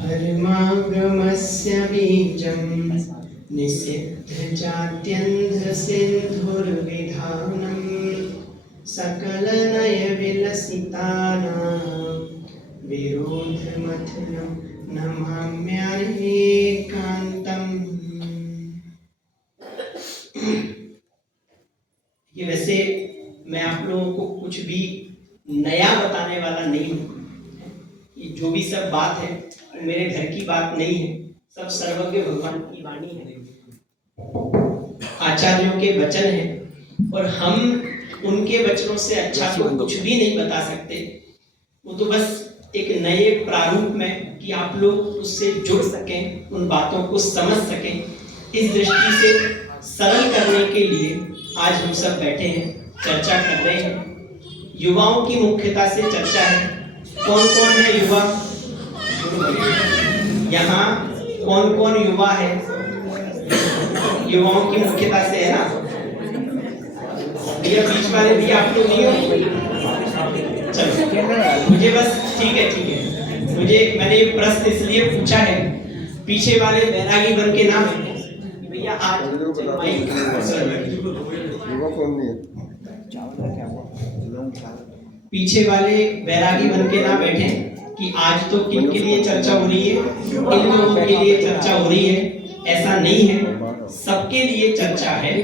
हरिमागमस्य बीजं निषिद्धजात्यन्ध्रसिन्धुर्विधानं सकलनयविलसितानां विरोधमथनं नमाम्येकान्तम्। ये वैसे मैं आप लोगों को कुछ भी नया बताने वाला नहीं हूँ। ये जो भी सब बात है मेरे घर की बात नहीं है, सब सर्वज्ञ भगवान की वाणी है, आचार्यों के वचन है, और हम उनके वचनों से अच्छा तो कुछ भी नहीं बता सकते। वो तो बस एक नए प्रारूप में कि आप लोग उससे जुड़ सकें, उन बातों को समझ सकें, इस दृष्टि से सरल करने के लिए आज हम सब बैठे हैं, चर्चा कर रहे हैं। युवाओं की मुख्यता से चर्चा है। कौन कौन है युवा यहाँ? कौन कौन युवा है? युवाओं की मुख्यता से है ना भैया? बीच वाले भी आप लोग नहीं हो? चलो मुझे बस ठीक है मैंने ये प्रश्न इसलिए पूछा है, पीछे वाले बैरागी बन के नाम है भैया आज पीछे वाले बैरागी बन के ना बैठे कि आज तो किन के लिए चर्चा हो रही है, इन लोगों के लिए चर्चा हो रही है। ऐसा नहीं है, सबके लिए चर्चा है।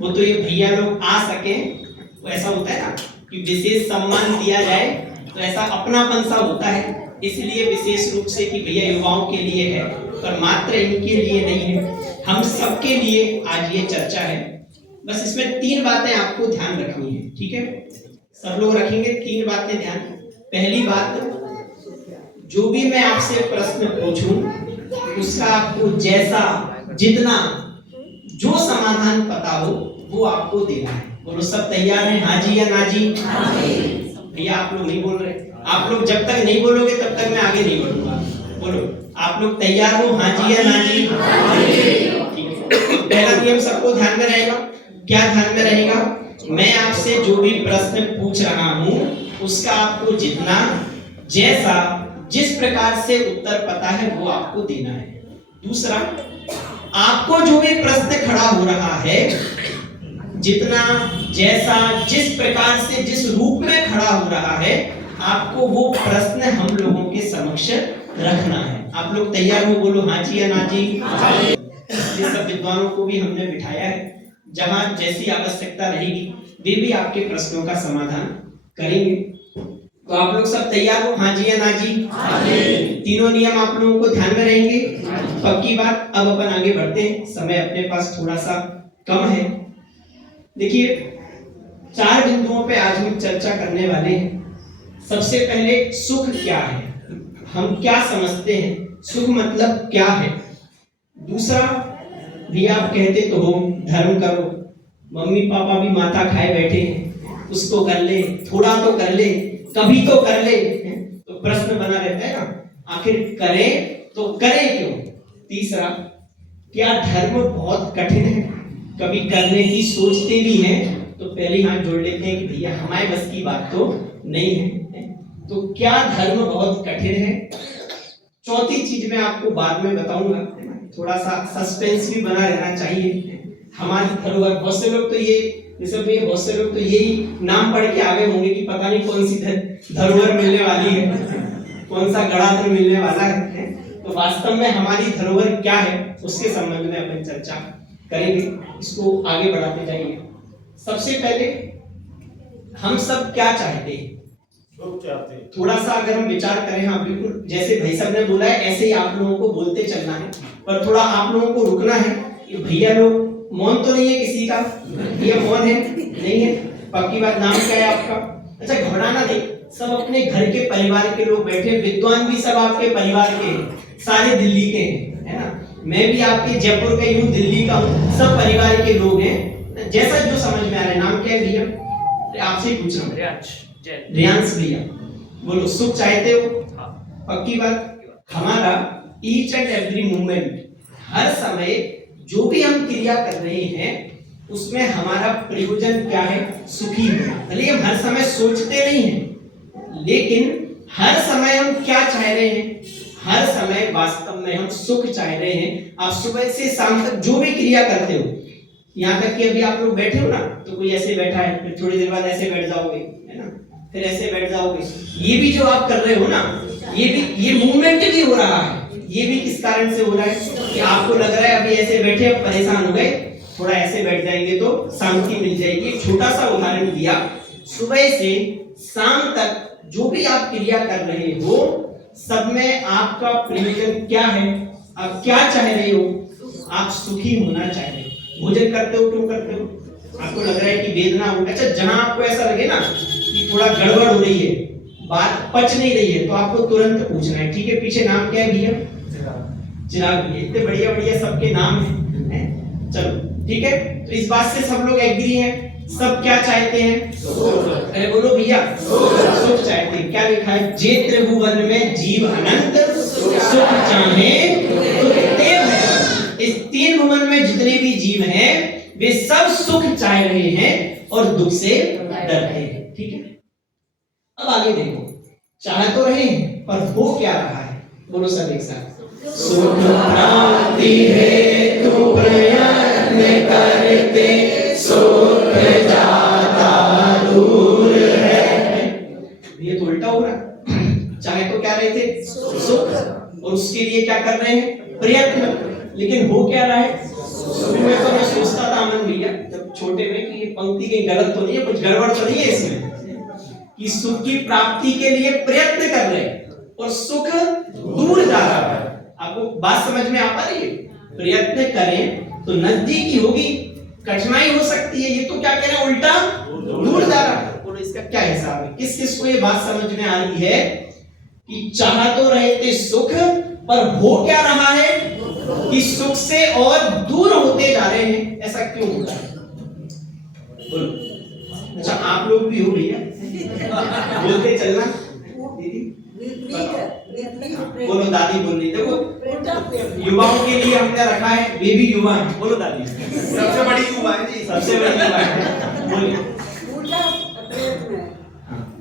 वो तो ये भैया लोग आ सके, वो ऐसा होता है ना कि विशेष सम्मान दिया जाए तो ऐसा अपनापन सा होता है, इसलिए विशेष रूप से कि भैया युवाओं के लिए है, पर मात्र इनके लिए नहीं है, हम सबके लिए आज ये चर्चा है। बस इसमें 3 बातें आपको ध्यान रखनी है, ठीक है? सब लोग रखेंगे 3 बातें ध्यान। पहली बात, जो भी मैं आपसे प्रश्न पूछूं उसका आपको जैसा जितना जो समाधान पता हो वो आपको देना है। बोलो सब तैयार हैं? हाँ जी या ना जी? भैया आप लोग नहीं बोल रहे। आप लोग जब तक नहीं बोलोगे तब तक मैं आगे नहीं बढ़ूंगा। बोलो आप लोग तैयार हो? हाँ जी या ना जी? ठीक है। पहला नियम सबको ध्यान में रहेगा। क्या ध्यान में रहेगा? मैं आपसे जो भी प्रश्न पूछ रहा हूं उसका आपको जितना जैसा जिस प्रकार से उत्तर पता है वो आपको देना है। दूसरा, आपको जो भी प्रश्न खड़ा हो रहा है, जितना जैसा जिस प्रकार से जिस रूप में खड़ा हो रहा है, आपको वो प्रश्न हम लोगों के समक्ष रखना है। आप लोग तैयार हो? बोलो हाँ जी या ना जी? ये सब विद्वानों को भी हमने बिठाया है, जहां जैसी आवश्यकता रहेगी वे भी आपके प्रश्नों का समाधान करेंगे। तो आप लोग सब तैयार हो? हाँ जी या ना जी? तीनों नियम आप लोगों को ध्यान में रहेंगे? पक्की बात। अब अपन आगे बढ़ते हैं, समय अपने पास थोड़ा सा कम है। देखिए 4 बिंदुओं पे आज हम चर्चा करने वाले हैं। सबसे पहले सुख क्या है, हम क्या समझते हैं, सुख मतलब क्या है। दूसरा, भी आप कहते तो हो धर्म करो, मम्मी पापा भी माथा खाए बैठे हैं, उसको कर ले, थोड़ा तो कर ले, कभी तो कर ले। तो प्रश्न बना रहता है ना, आखिर करें तो करें क्यों। तीसरा, क्या धर्म बहुत कठिन है, कभी करने की सोचते भी हैं तो पहले हाथ जोड़ लेते हैं कि भैया हमारे बस की बात तो नहीं है। तो क्या धर्म बहुत कठिन है। चौथी चीज मैं आपको बाद में बताऊंगा, थोड़ा सा सस्पेंस भी बना रहना चाहिए। हमारी धरोहर, बहुत से लोग तो ये बहुत से लोग तो यही नाम पढ़ के आगे होंगे कि पता नहीं कौन सी धरोहर मिलने वाली है, कौन सा गणाधर मिलने वाला है। तो वास्तव में हमारी धरोहर क्या है उसके संबंध में अपन चर्चा करेंगे, इसको आगे बढ़ाते जाएंगे। सबसे पहले हम सब क्या चाहते हैं, थोड़ा सा अगर हम विचार करें। हाँ बिल्कुल, जैसे भाई साहब ने बोला है ऐसे ही आप लोगों को बोलते चलना है, पर थोड़ा आप लोगों को रुकना है। कि भैया लोग मौन तो नहीं है किसी का? भैया मौन है? नहीं है? पक्की बात। नाम क्या है आपका? अच्छा घबराना नहीं, सब अपने घर के परिवार के लोग बैठे, विद्वान भी सब आपके परिवार के, सारे दिल्ली के हैं, है ना? मैं भी आपके जयपुर का ही हूँ, दिल्ली का हूँ, सब परिवार के लोग हैं। जैसा जो समझ में आ रहा है। नाम क्या है भैया? आपसे ही पूछ रहा हूँ। रियांश भैया, बोलो सुख चाहते हो? पक्की बात। हमारा ईच एंड एवरी मूवमेंट, हर समय जो भी हम क्रिया कर रहे हैं उसमें हमारा प्रयोजन क्या है? सुखी होना। भले हम हर समय सोचते नहीं हैं, लेकिन हर समय हम क्या चाह रहे हैं? हर समय वास्तव में हम सुख चाह रहे हैं। आप सुबह से शाम तक जो भी क्रिया करते हो, यहाँ तक कि अभी आप लोग बैठे हो ना, तो कोई ऐसे बैठा है, फिर थोड़ी देर बाद ऐसे बैठ जाओगे, है ना, फिर ऐसे बैठ जाओगे। ये भी जो आप कर रहे हो ना, ये मूवमेंट भी हो रहा है। ये भी किस कारण से हो रहा है कि आपको लग रहा है अभी ऐसे बैठे, अब परेशान हो गए, थोड़ा ऐसे बैठ जाएंगे तो शांति मिल जाएगी। छोटा सा उदाहरण दिया, सुबह से शाम तक जो भी आप क्रिया कर रहे हो, सब में आपका प्रयोजन क्या है? आप क्या चाह रहे हो? आप सुखी होना चाह रहे हो। भोजन करते हो, क्यों करते हो? आपको लग रहा है कि वेदना हो। अच्छा, जहां आपको ऐसा लगे ना कि थोड़ा गड़बड़ हो रही है, बात पच नहीं रही है, तो आपको तुरंत पूछना है, ठीक है, पीछे नाम क्या है भैया? चिराग भैया। इतने बढ़िया बढ़िया सबके नाम है। चलो ठीक है, तो इस बात से सब लोग एग्री हैं। सब क्या चाहते हैं? अरे बोलो भैया, सुख चाहते हैं। क्या लिखा है? जे त्रिभुवन में जीव अनंत सुख चाहे दुख देव है। इस तीन भुवन में जितने भी जीव हैं, वे सब सुख चाह रहे हैं और दुख से डरते हैं। ठीक है, अब आगे देखो, चाह तो रहे हैं पर हो क्या रहा है? बोलो सब एक साथ, सुख प्राप्ति हेतु प्रयत्न करते सुख जाता दूर है। ये तो उल्टा हो रहा। चाहे तो क्या रहे थे? सुख, और उसके लिए क्या कर रहे हैं? प्रयत्न। लेकिन हो क्या रहा है? शुरू में तो मैं सोचता था अमन भैया जब छोटे में कि ये पंक्ति कहीं गलत तो नहीं है, कुछ गड़बड़ तो नहीं है इसमें, कि सुख की प्राप्ति के लिए प्रयत्न कर रहे हैं और सुख दूर जा रहा है। आपको बात समझ में आ पा रही है? प्रयत्न करें तो नजदीकी होगी, कठिनाई हो सकती है। ये तो क्या कह रहे हैं? उल्टा दूर जा रहा है। और इसका क्या हिसाब है? किस किस को ये बात समझ में आ रही है कि चाह तो रहे थे सुख, पर हो क्या रहा है कि सुख से और दूर होते जा रहे हैं? ऐसा क्यों हो रहा है? बोलो। अच्छा, आप लोग भी हो भैया, बोलते चलना। दीदी बोलो, दादी बोल रही। देखो, युवाओं के लिए हमने रखा है, वे भी युवा हैं। बोलो दादी। सबसे बड़ी युवा है जी, सबसे बड़ी युवा है। बोलिए।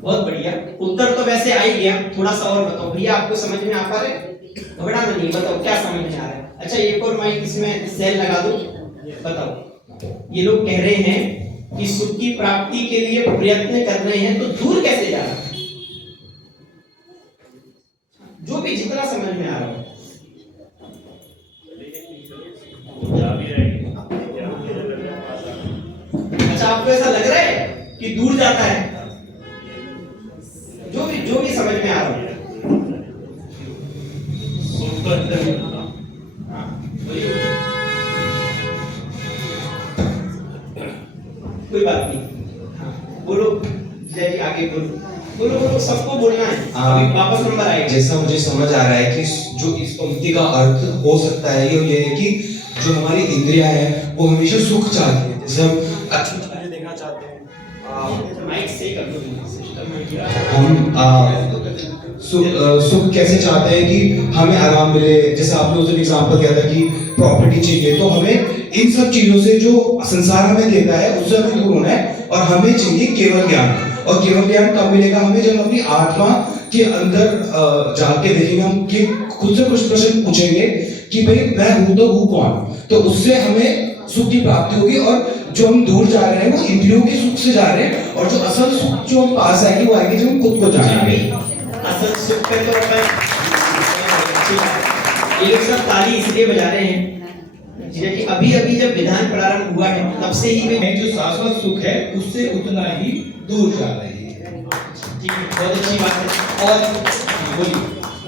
बहुत बढ़िया उत्तर तो वैसे आ ही गया। थोड़ा सा और बताओ भैया, आपको समझ में आ पा रहे? घबराना नहीं, बताओ क्या समझ में आ रहा है। अच्छा, एक और माइक इसमें सेल लगा दो। बताओ, ये लोग कह रहे हैं कि सुख की प्राप्ति के लिए प्रयत्न कर रहे हैं, तो दूर कैसे जा रहा है? जो भी जितना समझ में आ रहा है। अच्छा, आपको ऐसा लग रहा है कि दूर जाता है? जो भी समझ में आ रहा है। कोई बात नहीं। बोलो जय जी, आगे बोलो। बोलो, सबको बोलना है। अभी वापस नंबर आएगा। जैसा मुझे समझ आ रहा है कि जो इस पंक्ति का अर्थ हो सकता है ये है कि जो हमारी इंद्रियां हैं वो हमेशा सुख चाहती है। जैसे हम अच्छी चीजें देखना चाहते हैं, माइक से कर दो सिस्टम में। हम सुख कैसे चाहते हैं कि हमें आराम मिले। जैसे आपने उस दिन एग्जांपल दिया था कि प्रॉपर्टी चाहिए, तो हमें इन सब चीजों से जो संसार हमें देता है उससे हमें दूर होना है और हमें चाहिए केवल ज्ञान। और केवल ज्ञान कब मिलेगा हमें? जब अपनी आत्मा के अंदर जाके देखेंगे हम कि खुद से कुछ प्रश्न पूछेंगे कि भाई मैं हूं तो हूं कौन। तो उससे हमें सुख की प्राप्ति होगी। और जो हम दूर जा रहे हैं वो इंद्रियों के सुख से जा रहे हैं, और जो असल सुख जो हम पास आएंगे वो आएंगे जब हम खुद को जानेंगे। असल सुख पे तो ये लोग सब ताली इसलिए बजा रहे हैं कि अभी अभी जब विधान प्रारंभ हुआ है तब से ही में जो शाश्वत सुख है उससे उतना ही दूर जा रही है। ठीक है, बहुत अच्छी बात है। और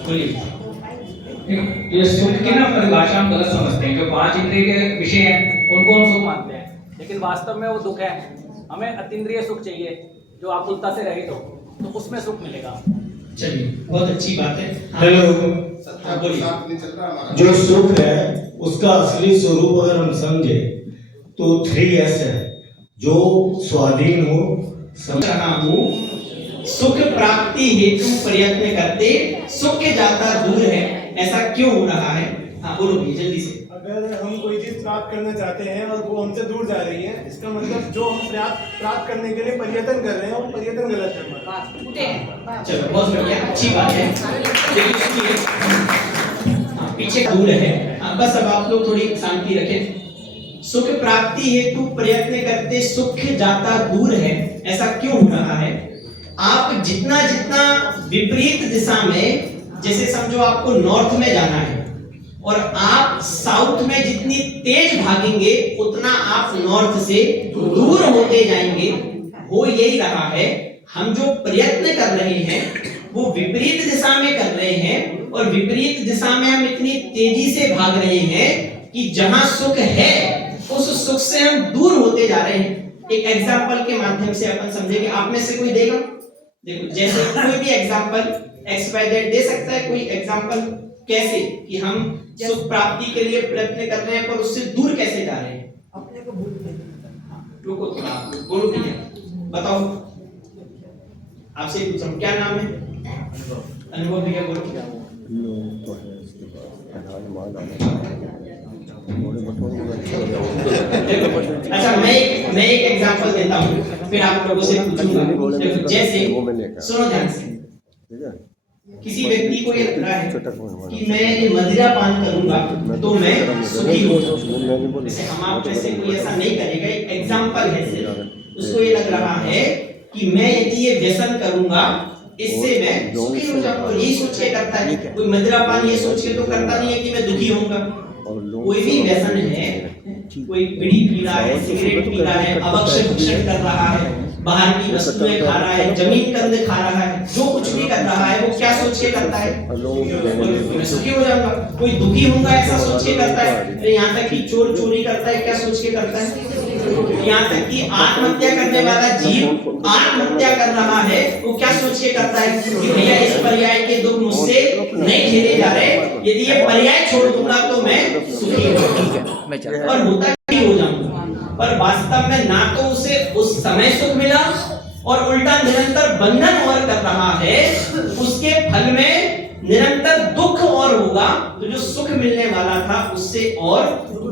बोलिए। ये सुख की ना परिभाषा हम गलत समझते हैं। जो 5 इंद्रिय के विषय हैं उनको हम सुख मानते हैं, लेकिन वास्तव में वो दुख है। हमें अतीन्द्रिय सुख चाहिए जो आकुलता से रहित हो, तो उसमें सुख मिलेगा। चलिए, बहुत अच्छी बात है। हेलो, जो सुख है उसका असली स्वरूप अगर हम समझे तो 3S है, जो स्वाधीन हो, समझ रहा हूँ। सुख प्राप्ति हेतु प्रयत्न करते सुख जाता दूर है, ऐसा क्यों हो रहा है? हाँ बोलो भी जल्दी से। अगर हम कोई चीज प्राप्त करना चाहते हैं और वो हमसे दूर जा रही है, इसका मतलब जो हम प्राप्त करने के लिए प्रयत्न कर रहे हैं वो प्रयत्न गलत है। चलो, बहुत बढ़िया, अच्छी बात है। पीछे दूर है। बस अब आप लोग थोड़ी शांति रखें। सुख प्राप्ति हेतु प्रयत्न करते सुख जाता दूर है, ऐसा क्यों हो रहा है? आप जितना जितना विपरीत दिशा में, जैसे समझो आपको नॉर्थ में जाना है और आप साउथ में जितनी तेज भागेंगे उतना आप नॉर्थ से दूर होते जाएंगे। वो यही रहा है, हम जो प्रयत्न कर रहे हैं वो विपरीत दिशा में कर रहे हैं और विपरीत दिशा में हम इतनी तेजी से भाग रहे हैं कि जहां सुख है उस सुख से हम दूर होते जा रहे हैं। एक एग्जांपल के माध्यम से अपन समझेंगे। आप में से कोई देगा? देखो, जैसे कोई भी एग्जांपल XYZ दे सकता है? कोई एग्जांपल कैसे कि हम सुख प्राप्ति के लिए प्रयत्न कर रहे हैं पर उससे दूर कैसे जा रहे हैं? अपने को भूल गए। रुको थोड़ा, बोलो भैया, बताओ। आपसे पूछ रहा हूं, क्या नाम है? अनुभव भैया, बोलो। अच्छा, मैं एक एग्जांपल देता हूँ, फिर आप लोगों से पूछूंगा। जैसे सुनो ध्यान से, किसी व्यक्ति को ये लग रहा है कि मैं ये मदिरा पान करूंगा तो मैं सुखी हो जाऊंगा। जैसे हम आप में से कोई ऐसा नहीं करेगा, एक एग्जांपल है सिर्फ। उसको ये लग रहा है कि मैं यदि ये व्यसन करूंगा इससे मैं सुखी हो जाऊंगा, यही सोच के करता है। कोई मदिरा पान ये सोच के तो करता नहीं है कि मैं दुखी होऊंगा। कोई भी व्यसन है, कोई बीड़ी पी रहा है, सिगरेट पी रहा है, अभक्ष्य भक्षण कर रहा है, बाहर की वस्तुएं खा रहा है, जमीन कंद खा रहा है, जो कुछ भी कर रहा है वो क्या सोच के करता है? मैं सुखी हो जाऊंगा। कोई दुखी होऊंगा ऐसा सोच के करता है। यहाँ तक कि चोर चोरी करता है, क्या सोच के करता है? यहाँ तक कि आत्महत्या करने वाला जीव आत्महत्या कर रहा है, वो क्या सोच के करता है कि भैया इस पर्याय के दुख मुझसे नहीं झेले जा रहे, यदि ये पर्याय छोड़ दूंगा तो मैं सुखी हो जाऊंगा और होता ही हो जाऊंगा। पर वास्तव में ना तो उसे उस समय सुख मिला और उल्टा निरंतर बंधन और कर रहा है, उसके फल में निरंतर दुख और होगा, तो जो सुख मिलने वाला था उससे और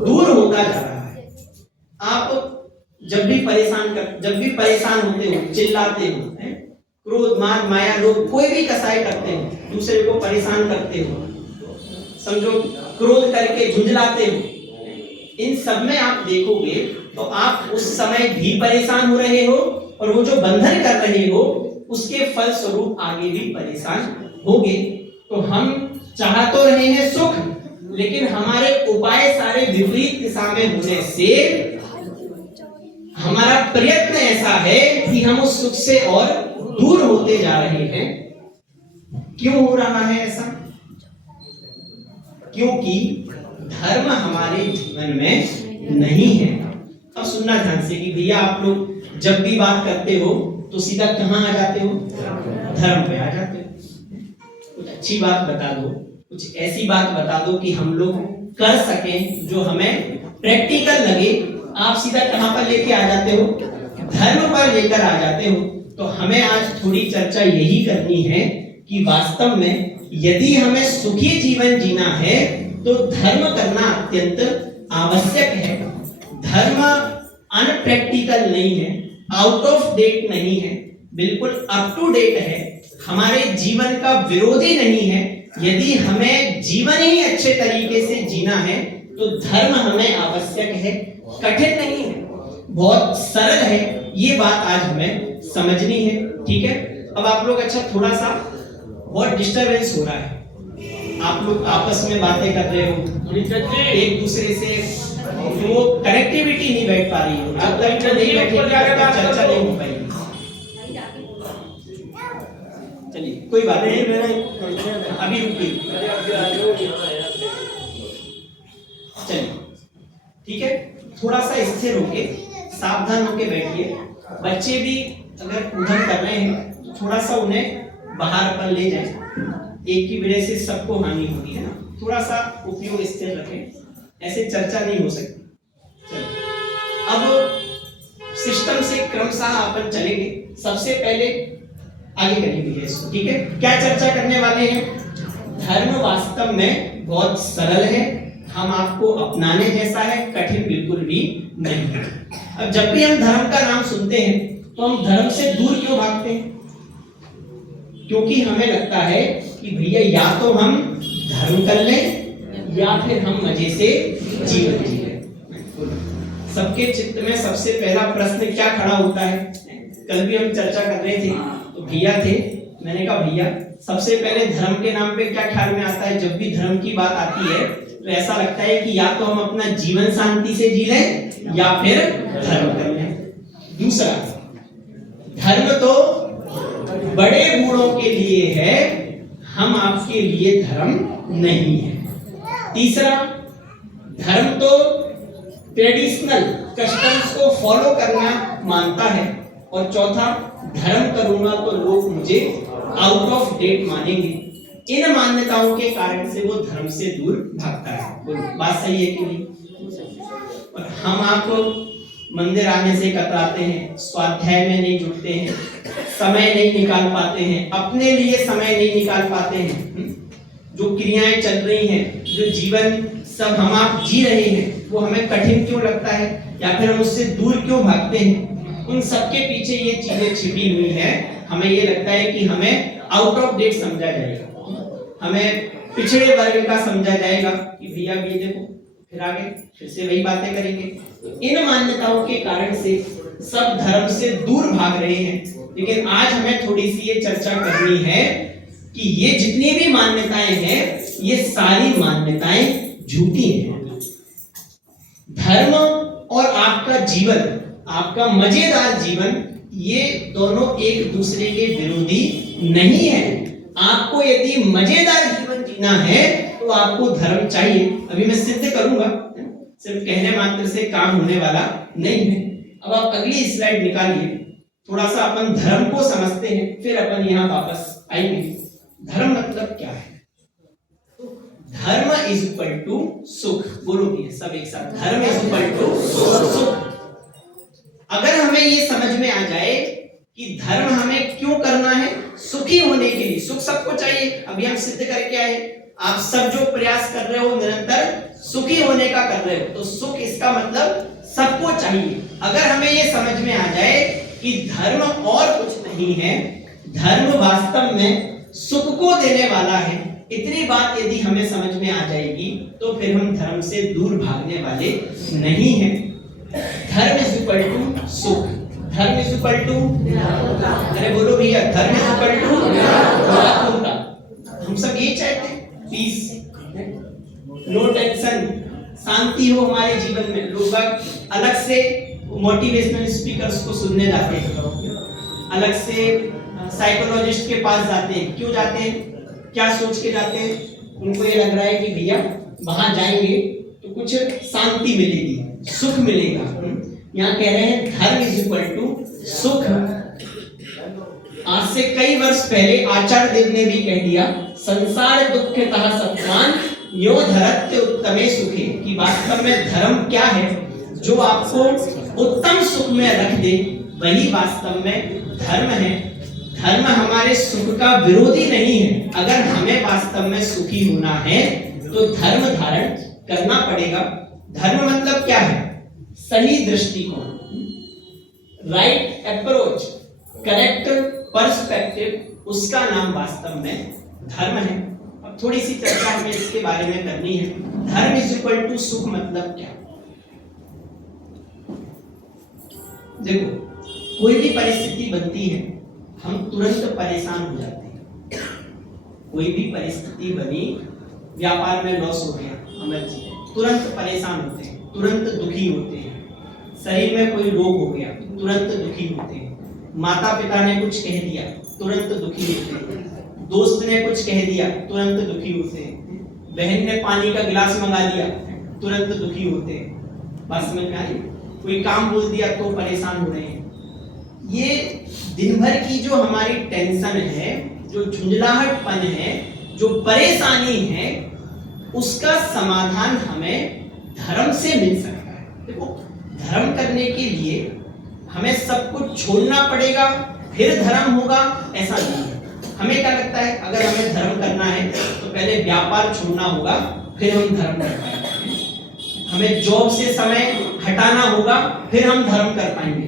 दूर होता जा रहा है। आप जब भी परेशान होते हो, चिल्लाते हो, क्रोध मान माया लोग कोई भी कसाई करते हो, दूसरे को परेशान करते हो, समझो क्रोध करके झुंझलाते हो, इन सब में आप देखोगे तो आप उस समय भी परेशान हो रहे हो और वो जो बंधन कर रहे हो उसके फल स्वरूप आगे भी परेशान होगे। तो हम चाह तो रहे हैं सुख, लेकिन हमारे उपाय सारे विपरीत दिशा में होने से हमारा प्रयत्न ऐसा है कि हम उस सुख से और दूर होते जा रहे हैं। क्यों हो रहा है ऐसा? क्योंकि धर्म हमारे जीवन में नहीं है। अब सुनना ध्यान से कि भैया आप लोग जब भी बात करते हो तो सीधा कहां आ जाते हो? धर्म पे आ जाते हो। कुछ अच्छी बात बता दो, कुछ ऐसी बात बता दो कि हम लोग कर सकें जो हमें प्रैक्टिकल लगे, आप सीधा कहां पर लेके आ जाते हो? धर्म पर लेकर आ जाते हो। तो हमें आज थोड़ी चर्चा यही करनी है कि वास्तव में यदि हमें सुखी जीवन जीना है तो धर्म करना अत्यंत आवश्यक है। धर्म अनप्रैक्टिकल नहीं है, आउट ऑफ डेट नहीं है, बिल्कुल अप टू डेट है, हमारे जीवन का विरोधी नहीं है। यदि हमें जीवन ही अच्छे तरीके से जीना है तो धर्म हमें आवश्यक है, कठिन नहीं है, बहुत सरल है। ये बात आज हमें समझनी है, ठीक है? अब आप लोग अच्छा थोड़ा सा बहुत डिस्टरबेंस हो रहा है, आप लोग आपस में बातें कर रहे हो एक दूसरे से, वो कनेक्टिविटी नहीं बैठ पा रही है। जब तक नहीं बैठेगी चर्चा नहीं हो पाएगी। चलिए कोई बात नहीं, अभी रुकिए, चलिए ठीक है, थोड़ा सा स्थिर होके सावधान होके बैठिए। बच्चे भी अगर उधर कर रहे हैं तो थोड़ा सा उन्हें बाहर पर ले जाएं, एक की वजह से सबको हानि होगी है ना। थोड़ा सा उपयोग स्थिर रखें, ऐसे चर्चा नहीं हो सकती। चलो अब सिस्टम से क्रमशः अपन चलेंगे। सबसे पहले आगे करेंगे इसको, ठीक है? क्या चर्चा करने वाले हैं? धर्म वास्तव में बहुत सरल है, हम आपको अपनाने जैसा है, कठिन बिल्कुल भी नहीं है। अब जब भी हम धर्म का नाम सुनते हैं तो हम धर्म से दूर क्यों भागते हैं? क्योंकि हमें लगता है कि भैया या तो हम धर्म कर लें या फिर हम मजे से जीवन जी रहे हैं? सबके चित्त में सबसे पहला प्रश्न क्या खड़ा होता है? कल भी हम चर्चा कर रहे थे तो भैया थे, मैंने कहा भैया सबसे पहले धर्म के नाम पे क्या ख्याल में आता है? जब भी धर्म की बात आती है तो ऐसा लगता है कि या तो हम अपना जीवन शांति से जी लें या फिर धर्म कर लें। दूसरा, धर्म तो बड़े बूढ़ों के लिए है, हम आपके लिए धर्म नहीं है। तीसरा, धर्म तो ट्रेडिशनल कस्टम्स को फॉलो करना मानता है। और चौथा, धर्म करूंगा तो लोग मुझे आउट ऑफ डेट मानेंगे। इन मान्यताओं के कारण से वो धर्म से दूर भागता है। बात सही है कि नहीं? और हम आपको मंदिर आने से कतराते हैं, स्वाध्याय में नहीं जुटते हैं, समय नहीं निकाल पाते हैं, अपने लिए समय नहीं निकाल पाते हैं। जो क्रियाएं चल रही हैं, जो जीवन सब हम आप जी रहे हैं, वो हमें कठिन क्यों लगता है या फिर हम उससे दूर क्यों भागते हैं? उन सबके पीछे ये चीजें छिपी हुई हैं। हमें ये लगता है कि हमें आउट ऑफ डेट समझा जाएगा, हमें पिछड़े वर्ग का समझा जाएगा कि भैया ये देखो फिर आगे फिर से वही बातें करेंगे। तो इन मान्यताओं के कारण से सब धर्म से दूर भाग रहे हैं। लेकिन आज हमें थोड़ी सी ये चर्चा करनी है कि ये जितनी भी मान्यताएं हैं, ये सारी मान्यताएं झूठी हैं। धर्म और आपका जीवन, आपका मजेदार जीवन, ये दोनों एक दूसरे के विरोधी नहीं है। आपको यदि मजेदार जीवन जीना है तो आपको धर्म चाहिए। अभी मैं सिद्ध करूंगा, सिर्फ कहने मात्र से काम होने वाला नहीं है। अब आप अगली स्लाइड निकालिए, थोड़ा सा अपन धर्म को समझते हैं, फिर अपन यहाँ वापस आएंगे। धर्म मतलब क्या है? धर्म इज इक्वल टू सुख। बोलो भी सब एक साथ, धर्म इज इक्वल टू सुख। अगर हमें ये समझ में आ जाए कि धर्म हमें क्यों करना है, सुखी होने के लिए। सुख सबको चाहिए, अभी हम सिद्ध करके आए। आप सब जो प्रयास कर रहे हो निरंतर सुखी होने का कर रहे हो, तो सुख इसका मतलब सबको चाहिए। अगर हमें ये समझ में आ जाए कि धर्म और कुछ नहीं है, धर्म वास्तव में सुख को देने वाला है, इतनी बात यदि हमें समझ में आ जाएगी तो फिर हम धर्म से दूर भागने वाले नहीं हैं। धर्म इज इक्वल टू सुख। धर्म इज इक्वल टू, अरे बोलो भैया, धर्म इज इक्वल टू व्याकुलता। हम सब ये चाहते हैं, पीस, नो टेंशन, शांति हो हमारे जीवन में। लोग अलग से मोटिवेशनल स्पीकर्स को सुनने जाते हैं, अलग से साइकोलॉजिस्ट के पास जाते हैं। क्यों जाते हैं? क्या सोच के जाते हैं? उनको ये लग रहा है कि भैया वहां जाएंगे तो कुछ शांति मिलेगी, सुख मिलेगा। यहाँ कह रहे हैं धर्म इज इक्वल टू सुख। आज से कई वर्ष पहले आचार्य देव ने भी कह दिया, संसार दुःखतः सत्वान यो धरत्य उत्तमे सुखे, कि वास्तव में धर्म क्या है? जो आपको उत्तम सुख में रख दे, वही वास्तव में धर्म है। धर्म हमारे सुख का विरोधी नहीं है। अगर हमें वास्तव में सुखी होना है तो धर्म धारण करना पड़ेगा। धर्म मतलब क्या है? सही दृष्टिकोण, राइट अप्रोच, करेक्ट पर्सपेक्टिव, उसका नाम वास्तव में धर्म है। अब थोड़ी सी चर्चा हमें इसके बारे में करनी है। धर्म इज इक्वल टू सुख मतलब क्या? देखो, कोई भी परिस्थिति बनती है, हम तुरंत परेशान हो जाते हैं। कोई भी परिस्थिति बनी, व्यापार में लॉस हो गया, अमर जी, तुरंत परेशान होते हैं, तुरंत दुखी होते हैं। शरीर में कोई रोग हो गया, तुरंत दुखी होते हैं। माता पिता ने कुछ कह दिया, तुरंत दुखी होते हैं। दोस्त ने कुछ कह दिया, तुरंत दुखी होते हैं। बहन ने पानी का गिलास मंगा दिया, तुरंत दुखी होते हैं। बस में क्या है? कोई काम बोल दिया तो परेशान हो रहे हैं। ये दिन भर की जो हमारी टेंशन है, जो झुंझलाहटपन है, जो परेशानी है, उसका समाधान हमें धर्म से मिल सकता है। देखो, धर्म करने के लिए हमें सब कुछ छोड़ना पड़ेगा फिर धर्म होगा, ऐसा नहीं है। हमें क्या लगता है, अगर हमें धर्म करना है तो पहले व्यापार छोड़ना होगा, फिर हम धर्म कर पाएंगे। हमें जॉब से समय हटाना होगा, फिर हम धर्म कर पाएंगे।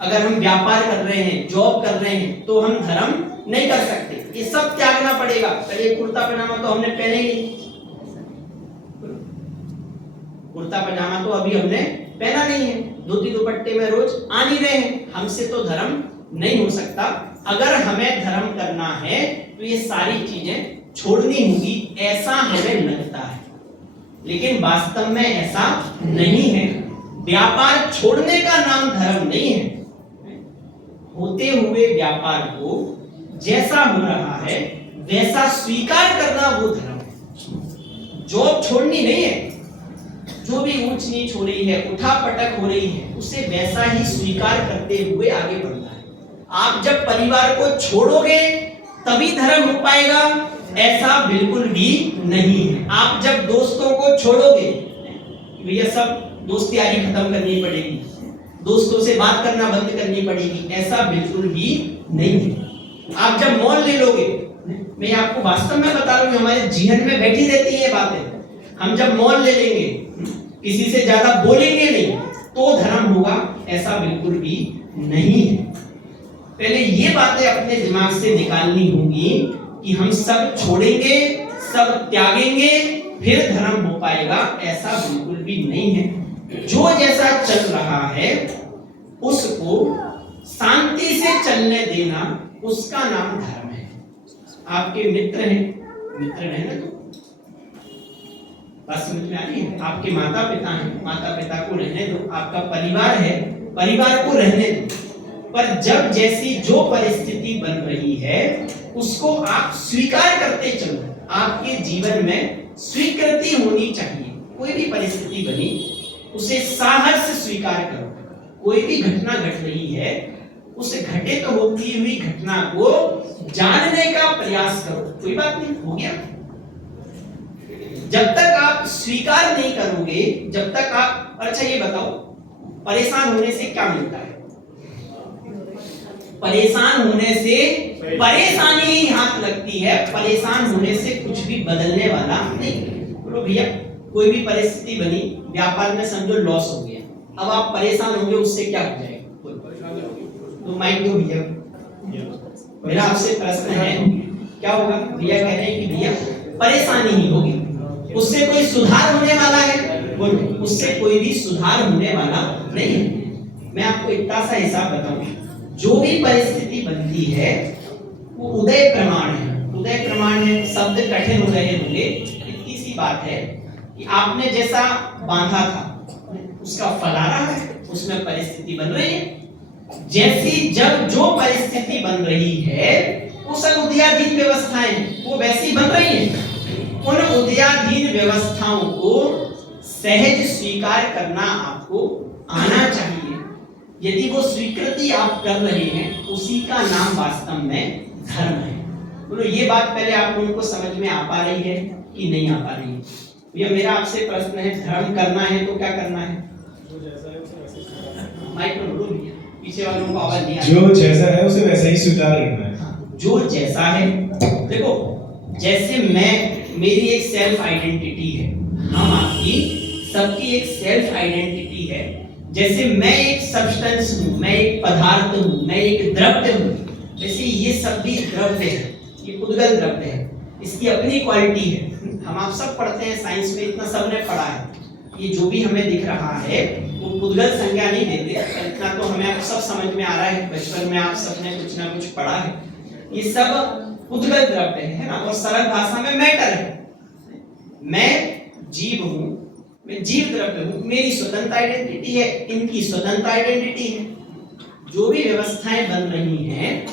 अगर हम व्यापार कर रहे हैं, जॉब कर रहे हैं, तो हम धर्म नहीं कर सकते। ये सब त्यागना पड़ेगा। पहले कुर्ता पजामा तो हमने पहने ही नहीं, कुर्ता पजामा तो अभी हमने पहना नहीं है, धोती दुपट्टे में रोज आ नहीं रहे हैं, हमसे तो धर्म नहीं हो सकता। अगर हमें धर्म करना है तो ये सारी चीजें छोड़नी होगी, ऐसा हमें लगता है, लेकिन वास्तव में ऐसा नहीं है। व्यापार छोड़ने का नाम धर्म नहीं है। होते हुए व्यापार को जैसा हो रहा है वैसा स्वीकार करना वो धर्म है। जॉब छोड़नी नहीं है, जो भी ऊंच नीच हो रही है, उठा पटक हो रही है, उसे वैसा ही स्वीकार करते हुए आगे बढ़ना है। आप जब परिवार को छोड़ोगे तभी धर्म हो पाएगा, ऐसा बिल्कुल भी नहीं है। आप जब दोस्तों को छोड़ोगे, भैया सब दोस्ती यारी खत्म करनी पड़ेगी, दोस्तों से बात करना बंद करनी पड़ेगी, ऐसा बिल्कुल भी नहीं है। आप जब मौन ले लोगे, मैं आपको वास्तव में बता रहा हूं, हमारे जीवन में बैठी रहती है बातें, हम जब मौन ले लेंगे, किसी से ज्यादा बोलेंगे नहीं, तो धर्म होगा, ऐसा बिल्कुल भी नहीं है। पहले ये बातें अपने दिमाग से निकालनी होंगी कि हम सब छोड़ेंगे, सब त्यागेंगे, फिर धर्म हो पाएगा, ऐसा बिल्कुल भी नहीं है। जो जैसा चल रहा है उसको शांति से चलने देना, उसका नाम धर्म है। आपके मित्र हैं, मित्र हैं ना, तो बात समझ में आ रही है? आपके माता पिता हैं, माता पिता को रहने दो, आपका परिवार है, परिवार को रहने दो, पर जब जैसी जो परिस्थिति बन रही है उसको आप स्वीकार करते चलो। आपके जीवन में स्वीकृति होनी चाहिए। कोई भी परिस्थिति बनी उसे साहस से स्वीकार करो। कोई भी घटना घट रही है, उस घटित होती हुई घटना को जानने का प्रयास करो। कोई बात नहीं, हो गया। जब तक आप स्वीकार नहीं करोगे, जब तक आप, अच्छा ये बताओ, परेशान होने से क्या मिलता है? परेशान होने से परेशानी ही हाथ लगती है, परेशान होने से कुछ भी बदलने वाला नहीं। बोलो भैया, कोई भी परिस्थिति बनी, व्यापार में समझो लॉस हो गया, अब आप परेशान होंगे, उससे क्या हो जाएगा? तो माइक दो भैया। मेरा आपसे प्रश्न है, क्या होगा? भैया कह रहे हैं कि भैया परेशानी ही होगी, उससे कोई सुधार होने वाला है? बोलो, उससे कोई भी सुधार होने वाला नहीं है। मैं आपको इतना सा हिसाब बताऊं, जो भी परिस्थिति बनती है वो उदय प्रमाण है। उदय प्रमाण है, शब्द कठिन हो रहे होंगे, इतनी सी बात है कि आपने जैसा बांधा था उसका फल आ रहा है, उसमें परिस्थिति बन रही है। जैसी जब जो परिस्थिति बन रही है, वो सब उदयाधीन व्यवस्थाएं वो वैसी बन रही हैं। उन उदयाधीन व्यवस्थाओं को सहज स्वीकार करना आपको आना चाहिए। यदि वो स्वीकृति आप कर रहे हैं, उसी का नाम वास्तव में धर्म है। बोलो, ये बात पहले आप लोगों को समझ में आ पा रही है कि नहीं आ पा रही है? भैया मेरा आपसे प्रश्न है, धर्म करना है तो क्या करना है? माइक में बोलो भैया, पीछे वालों को आवाज नहीं आ रही। जो जैसा है उसे वैसा ही स्वीकार करना है। जो जैसा है, देखो, जैसे मैं, मेरी एक सेल्फ आइडेंटिटी है, हम आपकी सबकी एक सेल्फ आइडेंटिटी है। जैसे मैं एक सब्सटेंस हूँ, मैं एक पदार्थ हूँ, मैं एक द्रव्य हूँ, जैसे ये सब भी द्रव्य है, ये उद्गल द्रव्य है, इसकी अपनी क्वालिटी है। हम आप सब पढ़ते हैं साइंस में, इतना सबने पढ़ा है। ये जो भी हमें दिख रहा है वो उद्गल संज्ञा नहीं देते, इतना तो हमें आप सब समझ में आ रहा है, बचपन में आप सबने कुछ ना कुछ पढ़ा है। ये सब उद्गल द्रव्य है ना, और सरल भाषा में मैटर है। मैं जीव हूँ, मैं जीव द्रव्य हूँ, मेरी स्वतंत्र आइडेंटिटी है, इनकी स्वतंत्र आइडेंटिटी है। जो भी व्यवस्थाएं बन रही हैं,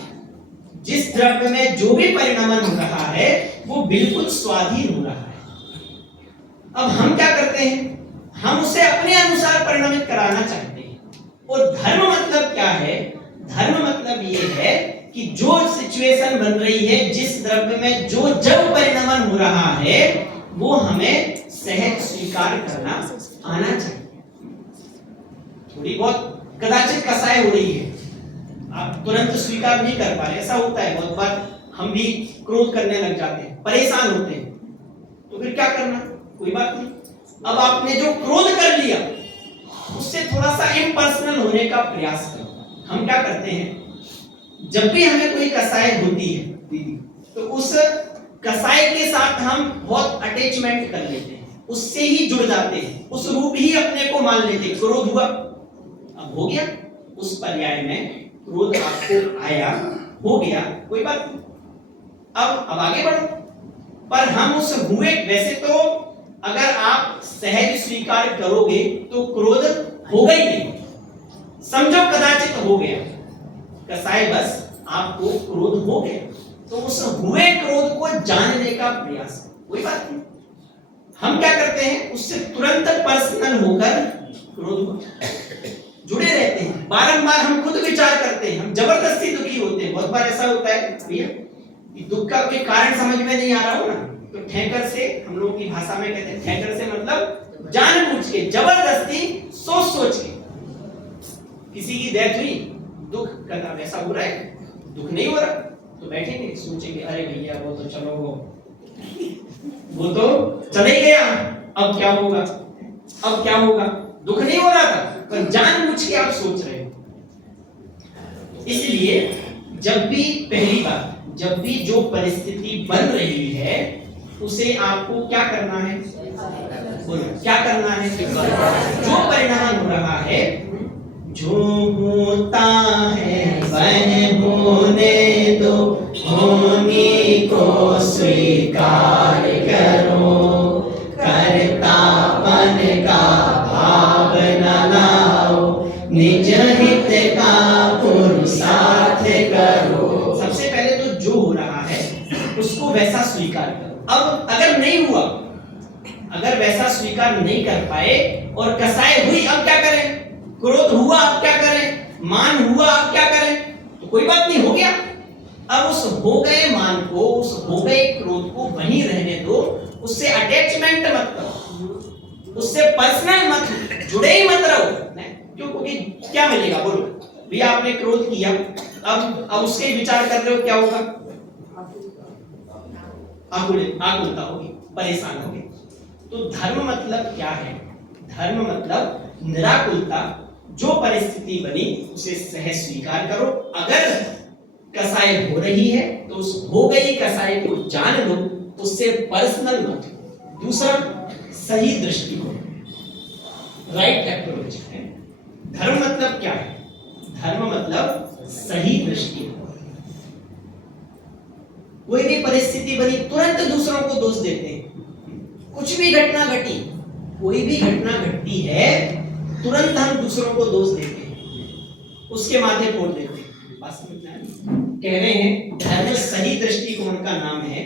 जिस द्रव्य में जो भी परिणमन हो रहा है, वो बिल्कुल स्वाधीन हो रहा है। अब हम क्या करते हैं? हम उसे अपने अनुसार परिणमित कराना चाहते हैं। और धर्म मतलब क्या है? धर्म मतलब ये है कि जो सिचुएशन बन रही है, जिस द्रव्य में जो जब परिणमन हो रहा है, वो हमें सहज स्वीकार करना आना चाहिए। थोड़ी बहुत कदाचित कसाई हो रही है, आप तुरंत स्वीकार नहीं कर पा रहे, ऐसा होता है बहुत बार। हम भी क्रोध करने लग जाते हैं, परेशान होते हैं, तो फिर क्या करना? कोई बात नहीं, अब आपने जो क्रोध कर लिया, उससे थोड़ा सा इम्पर्सनल होने का प्रयास करो। हम क्या करते हैं, जब भी हमें कोई कसाई होती है दीदी, तो उस कसाई के साथ हम बहुत अटैचमेंट कर लेते हैं, उससे ही जुड़ जाते हैं, उस रूप ही अपने को मान लेते। क्रोध हुआ, अब हो गया, उस पर्याय में क्रोध आपको आया, हो गया, कोई बात नहीं, अब आगे बढ़ो। पर हम उस हुए, वैसे तो अगर आप सहज स्वीकार करोगे तो क्रोध होगा ही नहीं, समझो कदाचित हो गया, कसाय बस आपको क्रोध हो गया, तो उस हुए क्रोध को जानने का प्रयास, कोई बात नहीं। हम क्या करते हैं, उससे तुरंत पर्सनल होकर क्रोध जुड़े रहते हैं, बारंबार हम खुद विचार करते हैं, हम जबरदस्ती दुखी होते हैं। बहुत बार ऐसा होता है भैया कि दुख का के कारण समझ में नहीं आ रहा हो ना, तो ठेकर से, हम लोग की भाषा में कहते हैं ठेकर से, मतलब जानबूझ के, जबरदस्ती, सोच सोच के। किसी की डेथ हुई, दुख करना, वैसा हो रहा है, दुख नहीं हो रहा, तो बैठेंगे सोचेंगे, अरे भैया वो तो चलो, वो तो चले ही गया, अब क्या होगा, अब क्या होगा। दुख नहीं हो रहा था, पर जानबूझ के आप सोच रहे हो। इसलिए जब भी, पहली बात, जब भी जो परिस्थिति बन रही है उसे आपको क्या करना है, बोलो क्या करना है, जो परिणाम हो रहा है, जो होता है वह होने दो, होने को स्वीकार करो, कर्तापन का भाव न लाओ, निज हित का पुरुषार्थ करो। सबसे पहले तो जो हो रहा है उसको वैसा स्वीकार करो। अब अगर नहीं हुआ, अगर वैसा स्वीकार नहीं कर पाए और कसाय हुई, अब क्या करें, क्रोध हुआ, अब क्या करें, मान हुआ, अब क्या करें, तो कोई बात नहीं, हो गया। अब उस हो गए मान को, उस हो गए क्रोध को वहीं रहने दो, उससे अटैचमेंट मत करो, उससे पर्सनल मत, जुड़े ही मत रहो। क्यों, क्योंकि क्या मिलेगा, बोलो भैया आपने क्रोध किया, अब उसके विचार कर रहे हो, क्या होगा, आकुलता होगी, परेशान होगी। तो धर्म मतलब क्या है, धर्म मतलब निराकुलता, जो परिस्थिति बनी उसे सहज स्वीकार करो। अगर कसाई हो रही है तो उस हो गई कसाई को जान लो, उससे पर्सनल मत। दूसरा, सही दृष्टिकोण, राइट अप्रोच है। धर्म मतलब क्या है, धर्म मतलब सही दृष्टिकोण। कोई भी परिस्थिति बनी तुरंत दूसरों को दोष देते हैं, कुछ भी घटना घटी, कोई भी घटना घटती है तुरंत हम दूसरों को दोष देते हैं, उसके माथे फोड़ देते हैं। बात समझ में आई? कह रहे हैं धर्म सही दृष्टिकोण का नाम है।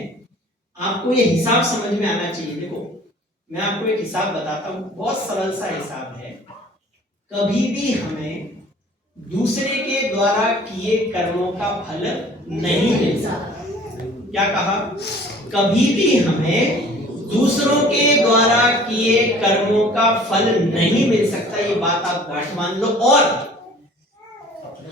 आपको ये हिसाब समझ में आना चाहिए। देखो मैं आपको एक हिसाब बताता हूँ, बहुत सरल सा हिसाब है। कभी भी हमें दूसरे के द्वारा किए कर्मों का फल नहीं मिल सकता। क्या कहा? कभी भी हमें दूसरों के द्वारा किए कर्मों का फल नहीं मिल सकता, ये बात आप गांठ मान लो। और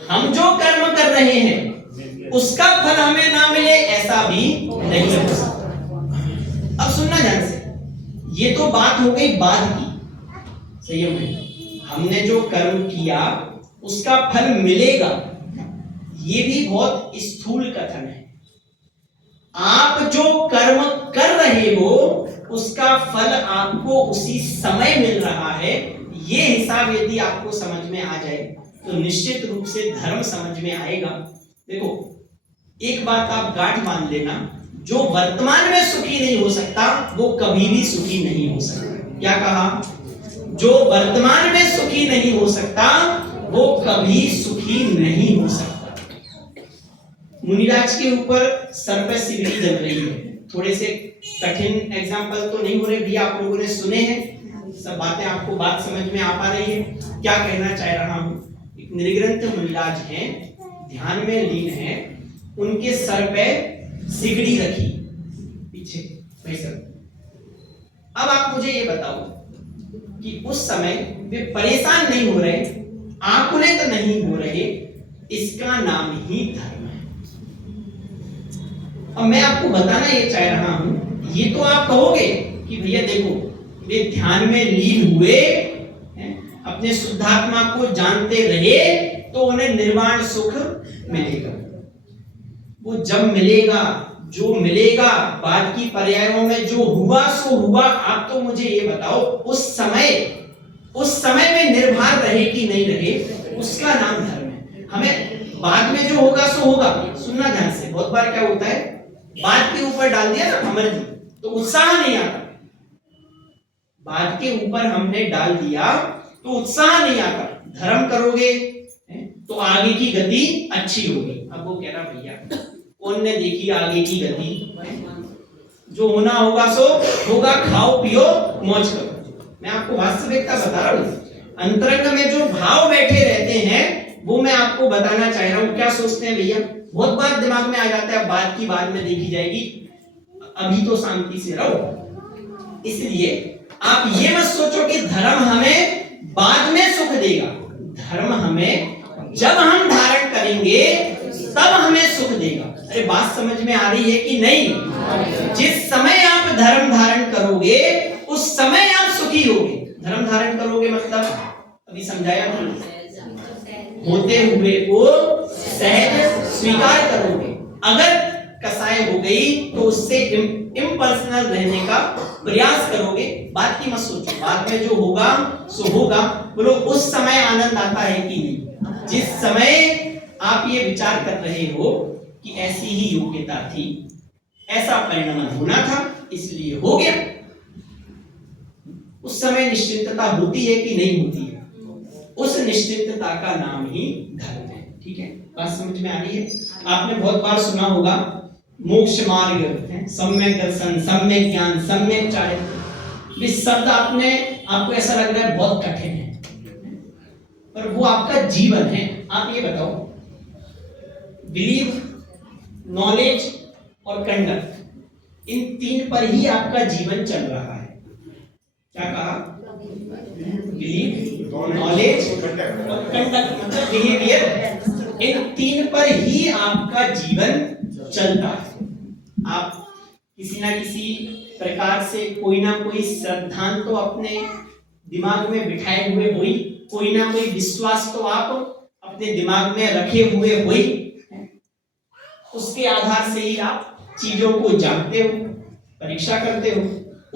हम जो कर्म कर रहे हैं उसका फल हमें ना मिले, ऐसा भी नहीं हो सकता। अब सुनना ध्यान से, ये तो बात हो गई बाद की, संयम में हमने जो कर्म किया उसका फल मिलेगा, ये भी बहुत स्थूल कथन है। आप जो कर्म कर रहे हो उसका फल आपको उसी समय मिल रहा है, ये हिसाब यदि आपको समझ में आ जाए तो निश्चित रूप से धर्म समझ में आएगा। देखो एक बात आप गांठ मान लेना, जो वर्तमान में सुखी नहीं हो सकता वो कभी भी सुखी नहीं हो सकता। क्या कहा? जो वर्तमान में सुखी नहीं हो सकता वो कभी सुखी नहीं हो सकता। मुनिराज के ऊपर सर पे सिगड़ी जम रही है। थोड़े से कठिन एग्जाम्पल तो नहीं हो रहे भी, आप लोगों ने सुने हैं, सब बातें आपको बात समझ में आ पा रही है। क्या कहना चाह रहा हूं, एक निर्ग्रंथ मुनिराज हैं, ध्यान में लीन हैं, उनके सर पे सिगड़ी रखी पीछे भाई सब। अब आप मुझे ये बताओ कि उस समय वे परेशान नहीं हो रहे, आकुलित नहीं हो रहे, इसका नाम ही धर्म है। अब मैं आपको बताना ये चाह रहा हूं, ये तो आप कहोगे कि भैया देखो वे ध्यान में लीन हुए, अपने शुद्धात्मा को जानते रहे तो उन्हें निर्वाण सुख मिलेगा। वो जब मिलेगा जो मिलेगा बाद की पर्यायों में, जो हुआ सो हुआ। आप तो मुझे ये बताओ, उस समय में निर्भर रहे कि नहीं रहे, उसका नाम धर्म है। हमें बाद में जो होगा सो होगा, सुनना ध्यान से। बहुत बार क्या होता है, बाद के ऊपर डाल दिया ना अमर जी, तो उत्साह नहीं आता। बाद के ऊपर हमने डाल दिया तो उत्साह नहीं आता। धर्म करोगे तो आगे की गति अच्छी होगी। अब वो कह रहा भैया कौन ने देखी आगे की गति, जो होना होगा सो होगा, खाओ पियो मौज करो। मैं आपको वास्तविकता बता रहा हूं, अंतरंग में जो भाव बैठे रहते हैं वो मैं आपको बताना चाह रहा हूं। क्या सोचते हैं भैया, बहुत बार दिमाग में आ जाता है बात की बाद में देखी जाएगी, अभी तो शांति से रहो। इसलिए आप ये मत सोचो कि धर्म हमें बाद में सुख देगा। धर्म हमें जब हम धारण करेंगे तब हमें सुख देगा। अरे बात समझ में आ रही है कि नहीं? जिस समय आप धर्म धारण करोगे उस समय आप सुखी होगे। धर्म धारण करोगे मतलब अभी समझाया था, होते हुए को सहज स्वीकार करोगे। अगर कसाय हो गई तो उससे इम्पर्सनल रहने का प्रयास करोगे। बात की मत सोचो, बाद में जो होगा सो होगा। बोलो उस समय आनंद आता है कि नहीं? जिस समय आप ये विचार कर रहे हो कि ऐसी ही योग्यता थी, ऐसा परिणाम होना था, इसलिए हो गया, उस समय निश्चिंतता होती है कि नहीं होती है? उस निश्चिंतता का नाम ही धर्म है। ठीक है, बात समझ में आ रही है? आपने बहुत बार सुना होगा मोक्ष मार्ग है, सम्यक दर्शन, सम्यक ज्ञान, सम्यक चारित्र। इस शब्द आपको ऐसा लग रहा है बहुत कठिन है, पर वो आपका जीवन है। आप ये बताओ, बिलीव, नॉलेज और कंडक्ट, इन तीन पर ही आपका जीवन चल रहा है। क्या कहा? बिलीव, नॉलेज और कंडक्ट मतलब बिहेवियर। इन तीन पर ही आपका जीवन चलता है। आप किसी ना किसी प्रकार से कोई ना कोई सिद्धांत तो अपने दिमाग में बिठाए हुए हुई, कोई ना कोई विश्वास तो आप अपने दिमाग में रखे हुए हुई। उसके आधार से ही आप चीजों को जानते हो, परीक्षा करते हो,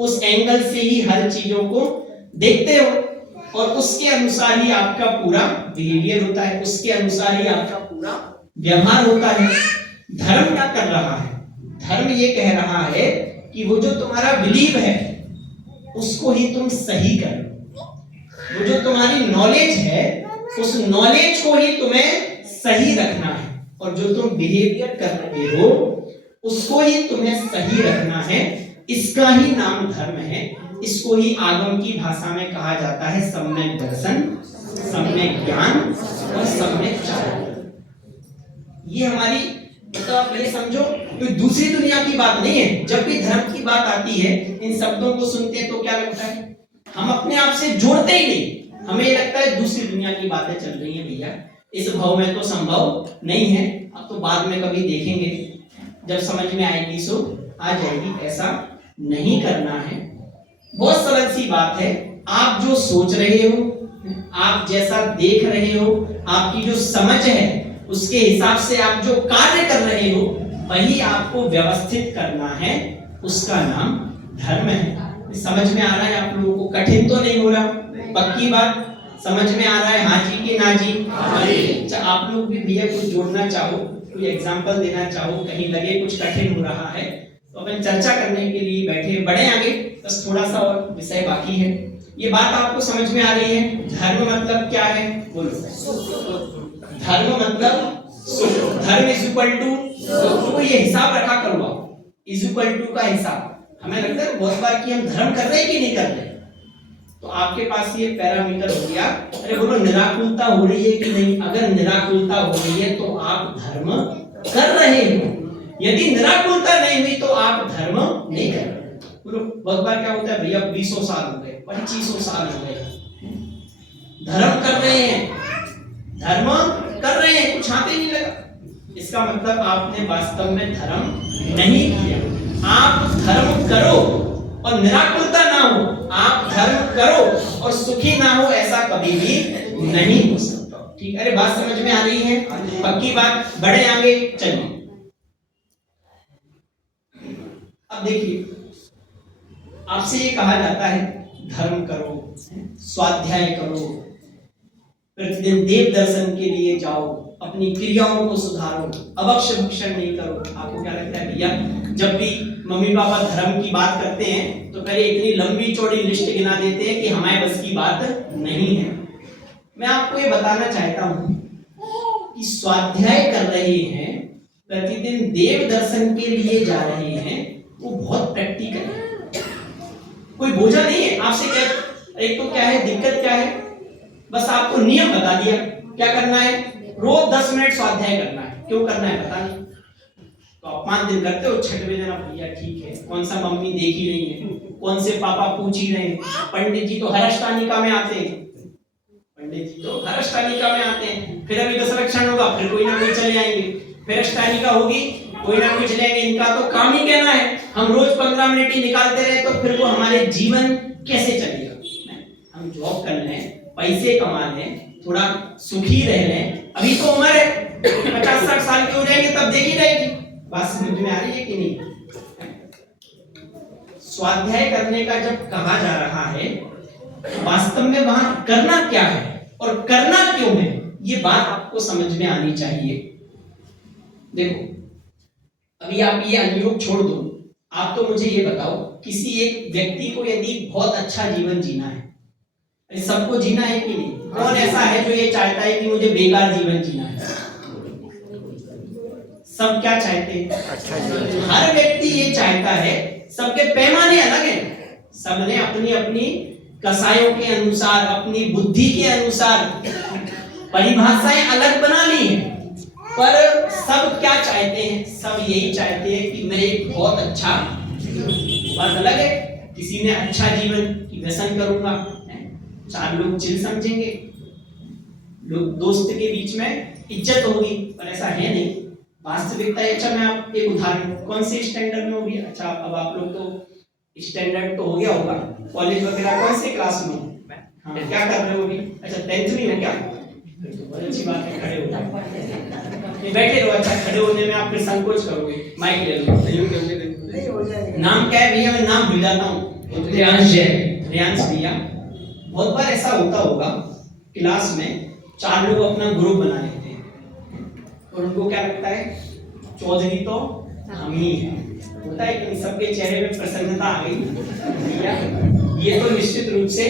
उस एंगल से ही हर चीजों को देखते हो, और उसके अनुसार ही आपका पूरा बिहेवियर होता है, उसके अनुसार ही आपका पूरा व्यवहार होता है। धर्म क्या कर रहा है? धर्म ये कह रहा है कि वो जो तुम्हारा बिलीव है उसको ही तुम सही करो। वो जो तुम्हारी नॉलेज है उस नॉलेज को ही तुम्हें सही रखना है, और जो तुम बिहेवियर कर रहे हो उसको ही तुम्हें सही रखना है। इसका ही नाम धर्म है। इसको ही आगम की भाषा में कहा जाता है सम्यक दर्शन, सम्यक ज्ञान और सम्यक चारित्र। ये हमारी, मतलब आप ये समझो कोई दूसरी दुनिया की बात नहीं है। जब भी धर्म की बात आती है, इन शब्दों को सुनते हैं तो क्या लगता है, हम अपने आप से जोड़ते ही नहीं। हमें लगता है दूसरी दुनिया की बातें चल रही हैं भैया, इस भाव में तो संभव नहीं है, अब तो बाद में कभी देखेंगे, जब समझ में आएगी सो आ जाएगी। ऐसा नहीं करना है। बहुत सरल सी बात है, आप जो सोच रहे हो, आप जैसा देख रहे हो, आपकी जो समझ है उसके हिसाब से आप जो कार्य कर रहे हो वही आपको व्यवस्थित करना है, उसका नाम धर्म है। समझ में आ रहा है आप लोगों को? कठिन तो नहीं हो रहा? पक्की बात समझ में आ रहा है? हाँ जी कि ना जी? अच्छा, आप लोग भी भैया कुछ जोड़ना चाहो, कोई एग्जांपल देना चाहो, कहीं लगे कुछ कठिन हो रहा है तो अपन चर्चा करने के लिए बैठे, बढ़े आगे, बस थोड़ा सा और विषय बाकी है। ये बात आपको समझ में आ रही है? धर्म मतलब क्या है? बोलो। धर्म मतलब सुख। धर्म इज इक्वल टू, तो ये हिसाब रखा करो आप, इज इक्वल टू का हिसाब। हमें लगता है बहुत बार कि हम धर्म कर रहे हैं कि नहीं कर रहे, तो आपके पास ये पैरामीटर हो गया। अरे बोलो निराकुलता हो रही है कि नहीं? अगर निराकुलता हो रही है तो आप धर्म कर रहे हो, यदि निराकुलता नहीं हुई तो आप धर्म नहीं कर रहे। बोलो बहुत बार क्या होता है भैया, 20 साल हो गए, 25 साल हो गए, धर्म कर रहे हैं, धर्म कर रहे हैं, कुछ हाथ ही नहीं लगा। इसका मतलब आपने वास्तव में धर्म नहीं किया। आप धर्म करो और निराकुलता ना हो, आप धर्म करो और सुखी ना हो, ऐसा कभी भी नहीं हो सकता। ठीक, अरे बात समझ में आ रही है? पक्की बात, बढ़े आगे, चलिए। अब देखिए, आपसे ये कहा जाता है धर्म करो, स्वाध्याय करो, प्रतिदिन देव दर्शन के लिए जाओ, अपनी क्रियाओं को सुधारो, अभक्ष्य भक्षण नहीं करो। आपको क्या लगता है भैया, जब भी मम्मी पापा धर्म की बात करते हैं तो पहले इतनी लंबी चौड़ी लिस्ट गिना देते हैं कि हमारे बस की बात नहीं है। मैं आपको ये बताना चाहता हूं कि स्वाध्याय कर रहे हैं, प्रतिदिन देव दर्शन के लिए जा रहे हैं, वो बहुत प्रैक्टिकल है, कोई बोझा नहीं है। आपसे क्या, एक तो क्या है दिक्कत, क्या है, बस आपको नियम बता दिया क्या करना है, रोज 10 मिनट स्वाध्याय करना है। क्यों करना है पता नहीं, तो आप 5 दिन करते हो, 6वें दिन आप भैया ठीक है, कौन सा मम्मी देख ही नहीं है, कौन से पापा पूछ ही रहे हैं, पंडित जी तो हर अष्टानिका में आते हैं, पंडित जी तो हर अष्टानिका में आते हैं, फिर अभी 10 लक्षण होगा, फिर कोई ना कोई चले आएंगे, फिर अष्टानिका होगी, कोई ना कोई चलेंगे। इनका तो काम ही कहना है, हम रोज 15 मिनट ही निकालते रहे तो फिर वो हमारे जीवन कैसे चलेगा। हम जॉब कर लें, पैसे कमा लें, थोड़ा सुखी रह लें, अभी तो उम्र है, 50-60 साल के हो जाएंगे तब देखी जाएगी। बात समझ में आ रही है कि नहीं? स्वाध्याय करने का जब कहा जा रहा है, वास्तव में वहां करना क्या है और करना क्यों है, ये बात आपको समझ में आनी चाहिए। देखो, अभी आप ये अनुयोग छोड़ दो, आप तो मुझे ये बताओ, किसी एक व्यक्ति को यदि बहुत अच्छा जीवन जीना है, सबको जीना है कि नहीं? कौन ऐसा है जो ये चाहता है कि मुझे बेकार जीवन जीना है? सब क्या चाहते हैं? हर व्यक्ति ये चाहता है, सबके पैमाने अलग हैं, सबने अपनी अपनी कसायों के अनुसार, अपनी बुद्धि के अनुसार परिभाषाएं अलग बना ली हैं, पर सब क्या चाहते हैं? सब यही चाहते हैं कि मैं एक बहुत अच्छा, बात अलग है, किसी ने अच्छा जीवन की व्यसन करूंगा, 4 लोग चिल समझेंगे, लोग दोस्त के बीच में इज्जत होगी, पर ऐसा है नहीं, वास्तविकता है। अच्छा, मैं आप एक उदाहरण, कौन से स्टैंडर्ड में होगी? अच्छा, अब आप लोग तो स्टैंडर्ड तो हो गया होगा, कॉलेज वगैरह कौन से क्लास में? हाँ, क्या कर रहे हो अभी? अच्छा, 10th में हो क्या? तो बहुत अच्छी बात है, खड़े हो जाओ, बैठे रहो। अच्छा, खड़े होने में आप फिर संकोच करोगे, माइक ले लो। नाम क्या है भैया? मैं नाम भूल जाता हूँ। रियांश है, रियांश भैया। बहुत बार ऐसा होता होगा, क्लास में 4 लोग अपना ग्रुप बना लेते हैं और उनको क्या लगता है, चौधरी तो हम ही हैं, होता है कि सबके चेहरे में प्रसन्नता आ गई, ये तो निश्चित रूप से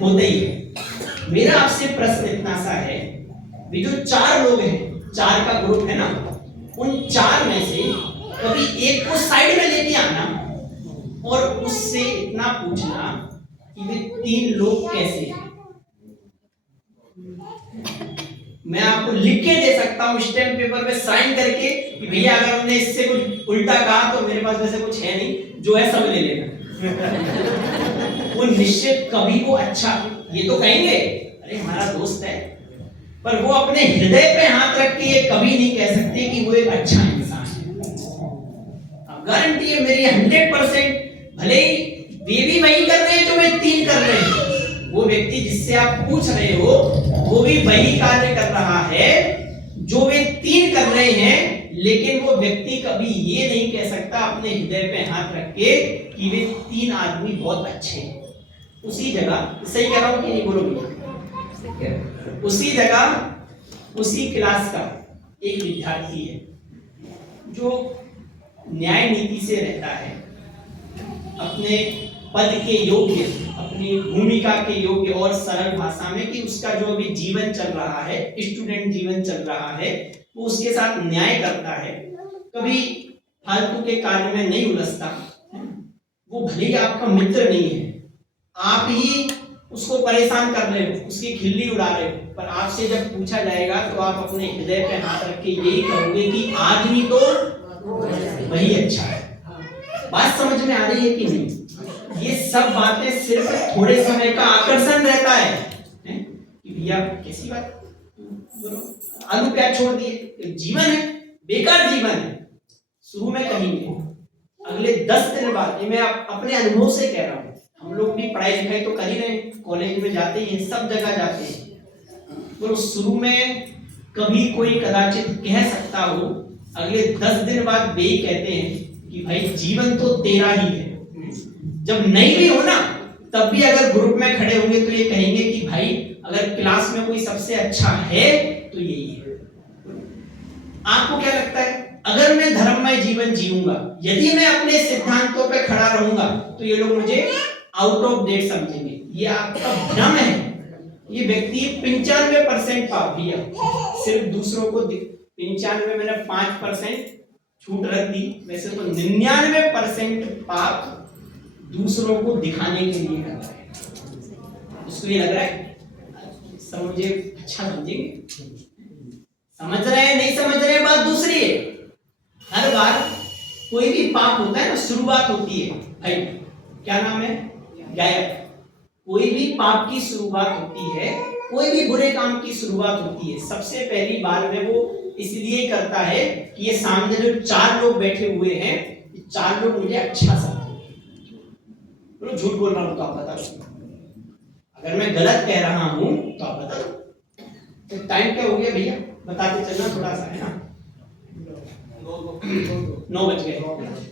होता ही है। मेरा आपसे प्रश्न इतना सा है, जो 4 लोग हैं, 4 का ग्रुप है ना, उन 4 में से कभी एक को साइड में लेके आना और उससे इतना पूछना कि वे 3 लोग कैसे हैं। मैं आपको लिख के दे सकता हूं स्टैम्प पेपर पे साइन करके कि भैया अगर हमने इससे कुछ उल्टा कहा तो मेरे पास वैसे कुछ है नहीं, जो है सब ले लेना। वो निश्चित कभी वो अच्छा, ये तो कहेंगे अरे हमारा दोस्त है, पर वो अपने हृदय पे हाथ रख के ये कभी नहीं कह सकते कि वो एक अच्छा इंसान है। गारंटी है मेरी 100%, भले ही वे भी वही कर रहे हैं जो वे 3 कर रहे हैं, वो व्यक्ति जिससे आप पूछ रहे हो वो भी वही कार्य कर रहा है जो वे 3 कर रहे हैं, लेकिन वो व्यक्ति कभी ये नहीं कह सकता अपने हृदय पे हाथ रख के कि वे 3 आदमी बहुत अच्छे हैं। उसी जगह, सही कह रहा हूं कि नहीं बोलो भैया? उसी जगह उसी क्लास का एक विद्यार्थी है जो न्याय नीति से रहता है, अपने पद के योग्य, अपनी भूमिका के योग्य और सरल भाषा में कि उसका जो अभी जीवन चल रहा है, स्टूडेंट जीवन चल रहा है, वो उसके साथ न्याय करता है, कभी फालतू के कार्य में नहीं उलझता। वो भले ही आपका मित्र नहीं है, आप ही उसको परेशान कर रहे हो, उसकी खिल्ली उड़ा रहे हो, पर आपसे जब पूछा जाएगा तो आप अपने हृदय पे हाथ रख के यही कहोगे कि आदमी तो वही अच्छा है। बात समझ में आ रही है कि नहीं? ये सब बातें सिर्फ थोड़े समय का आकर्षण रहता है कि भैया कैसी बात, आलू प्याज छोड़ दिए, जीवन है, बेकार जीवन है। शुरू में कहेंगे, अगले 10 दिन बाद, ये मैं अपने अनुभव से कह रहा हूँ, हम लोग भी पढ़ाई लिखाई तो कर ही रहे हैं, कॉलेज में जाते हैं, सब जगह जाते हैं, तो शुरू में कभी कोई कदाचित कह सकता हो, अगले 10 दिन बाद वे कहते हैं कि भाई जीवन तो तेरा ही है। जब नहीं भी हो ना, तब भी अगर ग्रुप में खड़े होंगे तो ये कहेंगे कि भाई अगर क्लास में कोई सबसे अच्छा है तो यही है। आपको क्या लगता है, अगर मैं धर्ममय जीवन जीऊंगा, यदि मैं अपने सिद्धांतों पे खड़ा रहूंगा, तो ये लोग मुझे आउट ऑफ डेट समझेंगे? ये आपका भ्रम है। ये व्यक्ति 95% पापी है, सिर्फ दूसरों को 95 मैंने 5% छूट रख दी, वैसे तो 99% पाप दूसरों को दिखाने के लिए कर रहा है। उसको ये लग रहा है सब मुझे अच्छा समझेंगे। समझ रहे हैं नहीं समझ रहे हैं बात दूसरी है। हर बार कोई भी पाप होता है ना, शुरुआत होती है भाई, क्या नाम है, गायब। कोई भी पाप की शुरुआत होती है, कोई भी बुरे काम की शुरुआत होती है, सबसे पहली बार में वो इसलिए ही करता है कि ये सामने जो 4 लोग बैठे हुए हैं, 4 लोग मुझे अच्छा समझे। झूठ बोल रहा हूं तो आप बता दो, अगर मैं गलत कह रहा हूं तो आप बता दो। तो टाइम क्या हो गया भैया, बताते चलना थोड़ा सा, है ना? 9 बज गए।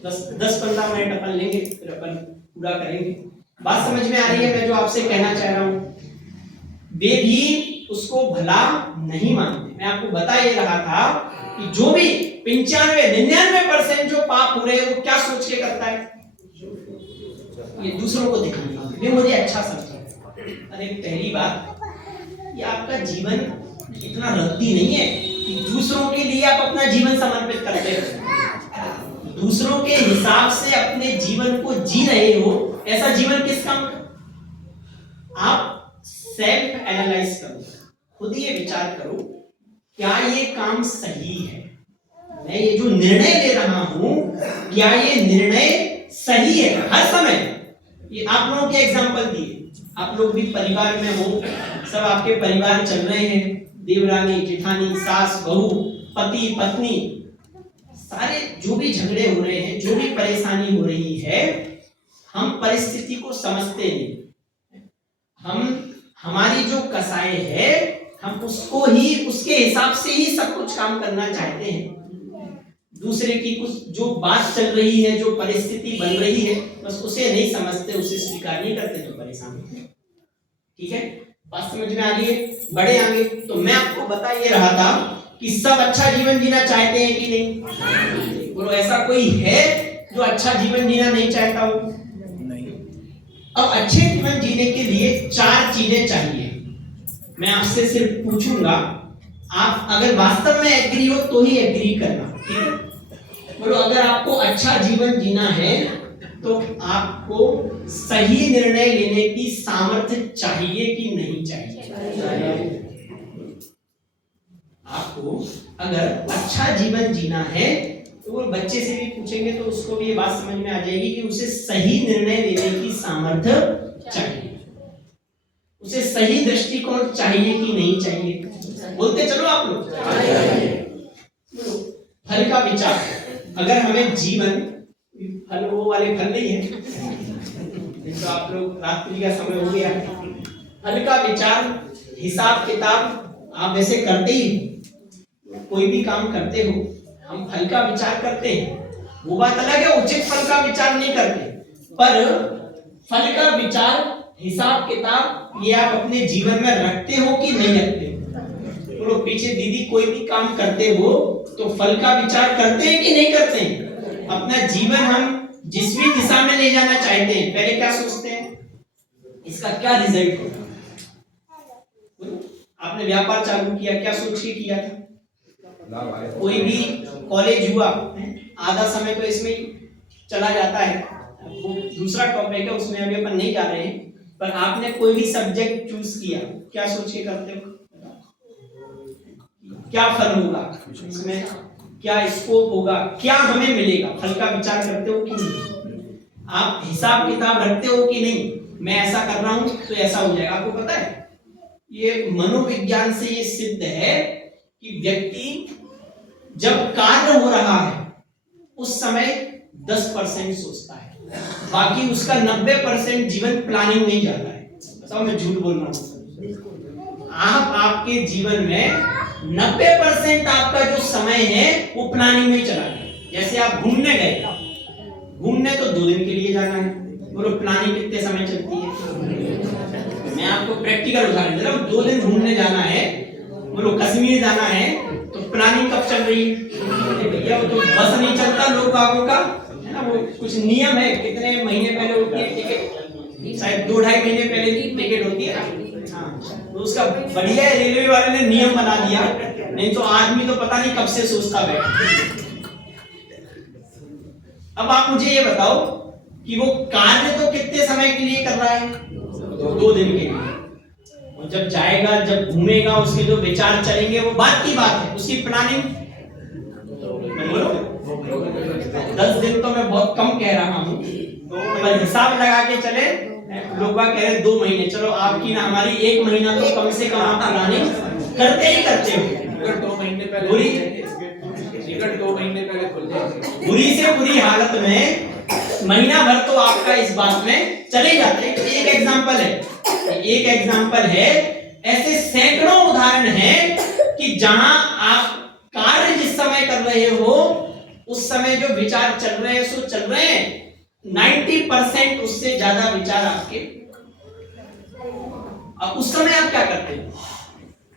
10-15 मिनट अपन लेंगे, फिर अपन पूरा करेंगे। बात समझ में आ रही है मैं जो आपसे कहना चाह रहा हूं? वे भी उसको भला नहीं मानते। मैं आपको बता ये रहा था कि जो भी 95-99% जो पाप हो रहे हैं, वो क्या सोच के करता है? ये दूसरों को दिखाना, वे मुझे अच्छा समझे। अरे पहली बात, ये आपका जीवन इतना रद्दी नहीं है कि दूसरों के लिए आप अपना जीवन समर्पित करते हो। दूसरों के हिसाब से अपने जीवन को जी रहे हो, ऐसा जीवन किस काम का? आप सेल्फ एनालाइज करो, खुद ये विचार करो, क्या ये काम सही है? मैं ये जो निर्णय ले रहा हूं, क्या ये निर्णय सही है? हर समय ये आप लोगों के एग्जाम्पल दिए, आप लोग भी परिवार में हो, सब आपके परिवार चल रहे हैं, देवरानी जेठानी, सास बहू, पति पत्नी, सारे जो भी झगड़े हो रहे हैं, जो भी परेशानी हो रही है, हम परिस्थिति को समझते नहीं। हम हमारी जो कसाई है, हम उसको ही, उसके हिसाब से ही सब कुछ काम करना चाहते हैं। दूसरे की कुछ जो बात चल रही है, जो परिस्थिति बन रही है, बस उसे नहीं समझते, उसे स्वीकार नहीं करते, तो परेशान होते हैं। ठीक है, बात समझ में आ रही है? बड़े आगे तो मैं आपको बता ये रहा था कि सब अच्छा जीवन जीना चाहते हैं कि नहीं? बोलो, ऐसा कोई है जो अच्छा जीवन जीना नहीं चाहता हो? नहीं। अब अच्छे जीवन जीने के लिए 4 चीजें चाहिए। मैं आपसे सिर्फ पूछूंगा, आप अगर वास्तव में एग्री हो तो ही एग्री करना, ठीक है? बोलो, अगर आपको अच्छा जीवन जीना है तो आपको सही निर्णय लेने की सामर्थ्य चाहिए कि नहीं चाहिए? आपको अगर अच्छा जीवन जीना है तो वो बच्चे से भी पूछेंगे तो उसको भी ये बात समझ में आ जाएगी कि उसे सही निर्णय लेने की सामर्थ्य चाहिए, उसे सही दृष्टिकोण चाहिए कि नहीं चाहिए? बोलते चलो आप लोग। फल का विचार, अगर हमें जीवन, फल वो वाले फल नहीं है तो आप लोग, रात्रि का समय हो गया, फल का विचार, हिसाब किताब आप वैसे करते ही, कोई भी काम करते हो, हम फल का विचार करते हैं। वो बात अलग है, उचित फल का विचार नहीं करते, पर फल का विचार, हिसाब किताब, ये आप अपने जीवन में रखते हो कि नहीं रखते? तो पीछे दीदी कोई भी काम करते हो तो फल का विचार करते हैं कि नहीं करते हैं? अपना जीवन हम जिस भी दिशा में ले जाना चाहते हैं, पहले क्या सोचते हैं, इसका क्या रिजल्ट होगा? आपने व्यापार चालू किया, क्या सोच के किया था? कोई भी कॉलेज हुआ, आधा समय तो इसमें चला जाता है, वो दूसरा टॉपिक है, उसमें अभी अपन नहीं जा रहे हैं, पर आपने कोई भी सब्जेक्ट चूज किया, क्या सोच के करते हो? क्या फल होगा इसमें, क्या स्कोप होगा, क्या हमें मिलेगा? फल का विचार करते हो कि नहीं? आप हिसाब किताब रखते हो कि नहीं? मैं ऐसा कर रहा हूं तो ऐसा हो जाएगा। आपको पता है, ये मनोविज्ञान से ये सिद्ध है कि व्यक्ति जब कार्य हो रहा है उस समय 10% सोचता है, बाकी उसका 90% जीवन प्लानिंग में जाता है। बताओ मैं झूठ बोल रहा हूं? आप आपके जीवन में 90% आपका जो समय है वो प्लानिंग में चला गया। जैसे आप घूमने गए, घूमने तो 2 दिन के लिए जाना है, बोलो प्लानिंग कितने समय चलती है? मैं आपको प्रैक्टिकल उदाहरण दे रहा हूँ, 2 दिन घूमने जाना है, बोलो कश्मीर जाना है, तो प्लानिंग कब चल रही है? भैया वो तो बस नहीं चलता लोग बागों का, है ना, वो कुछ नियम है, कितने महीने पहले होती है टिकट, शायद 2-2.5 महीने पहले की टिकट होती है। हाँ, तो उसका बढ़िया है, रेलवे वाले ने नियम बना दिया, नहीं तो आदमी तो पता नहीं कब से सोचता बैठा। अब आप मुझे ये बताओ कि वो कार्य तो कितने समय के लिए कर रहा है? 2 दिन के लिए। और जब जाएगा, जब घूमेगा, उसके जो विचार चलेंगे वो बात की बात है, उसकी प्लानिंग बोलो 10 दिन तो मैं बहुत कम कह रहा हूँ, पर हिसाब लगा के चले, लोग कह रहे 2 महीने, चलो आपकी ना हमारी 1 महीना तो कम से कम आप प्लानिंग करते ही करते हो। 2 महीने पहले टिकट 2 महीने पहले खुल जाएगी। बुरी से बुरी हालत में महीना भर तो आपका इस बात में चले जाते हैं। एक एग्जांपल है, ऐसे सैकड़ों उदाहरण हैं कि जहां आप कार्य जिस समय कर रहे हो उस समय जो विचार चल रहे हैं सो चल रहे हैं, 90% उससे ज्यादा विचार आपके। अब उस समय आप क्या करते हो?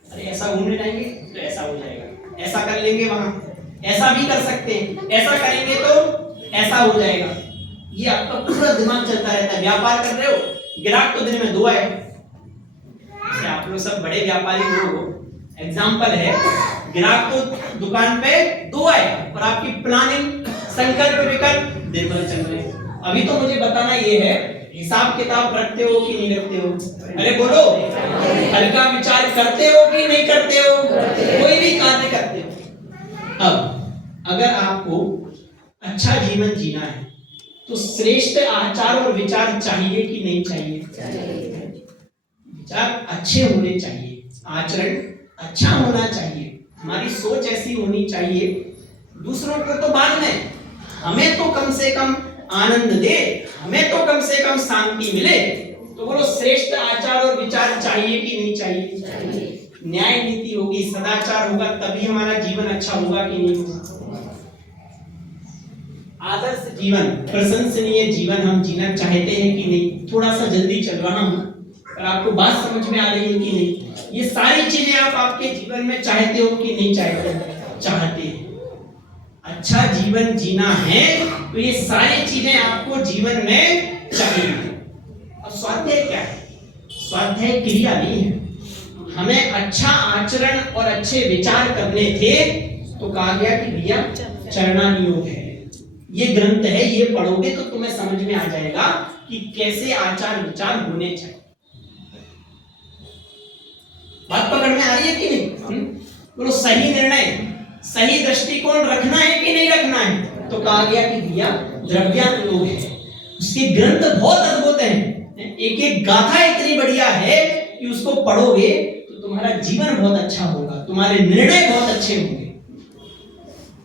अरे ऐसा घूमने जाएंगे तो ऐसा हो जाएगा, ऐसा कर लेंगे, वहां ऐसा भी कर सकते हैं, ऐसा करेंगे तो ऐसा हो जाएगा। ये आपका पूरा दिमाग चलता रहता है। व्यापार कर रहे हो, ग्राहक तो दिन में 2 आए, जैसे आप लोग सब बड़े व्यापारी लोग हो, एग्जाम्पल है, ग्राहक तो दुकान पे 2 आए और आपकी प्लानिंग संकल्प विकल्प दिन भर चल रहे हैं। अभी तो मुझे बताना ये है, हिसाब किताब रखते हो कि नहीं रखते हो? अरे बोलो, हल्का विचार करते हो कि नहीं करते हो? कोई भी कार्य करते हो। अब अगर आपको अच्छा जीवन जीना है तो श्रेष्ठ आचार और विचार चाहिए कि नहीं चाहिए? विचार अच्छे होने चाहिए, आचरण अच्छा होना चाहिए, हमारी सोच ऐसी होनी चाहिए, दूसरों को तो बाद में, हमें तो कम से कम आनंद दे, हमें तो कम से कम शांति मिले। तो बोलो श्रेष्ठ आचार और विचार चाहिए कि नहीं चाहिए? न्याय नीति होगी, सदाचार होगा, तभी हमारा जीवन अच्छा होगा कि नहीं होगा? आदर्श जीवन, प्रशंसनीय जीवन हम जीना चाहते हैं कि नहीं? थोड़ा सा जल्दी चल रहा हूं, पर आपको बात समझ में आ रही है कि नहीं? ये सारी चीजें आप आपके जीवन में चाहते हो कि नहीं चाहते? चाहते हैं। अच्छा जीवन जीना है तो ये सारी चीजें आपको जीवन में चाहिए। अब स्वाध्याय क्या है? स्वाध्याय क्रिया नहीं है। हमें अच्छा आचरण और अच्छे विचार करने थे तो कहा गया कि भैया चरणानुयोग है, ये ग्रंथ है, ये पढ़ोगे तो तुम्हें समझ में आ जाएगा कि कैसे आचार विचार होने चाहिए। बात पकड़ में आ रही है कि नहीं? बोलो सही निर्णय, सही दृष्टिकोण रखना है कि नहीं रखना है? तो कहा गया कि भैया द्रव्यानुयोग है, उसके ग्रंथ बहुत अद्भुत हैं, एक एक गाथा इतनी बढ़िया है कि उसको पढ़ोगे तो तुम्हारा जीवन बहुत अच्छा होगा, तुम्हारे निर्णय बहुत अच्छे होंगे।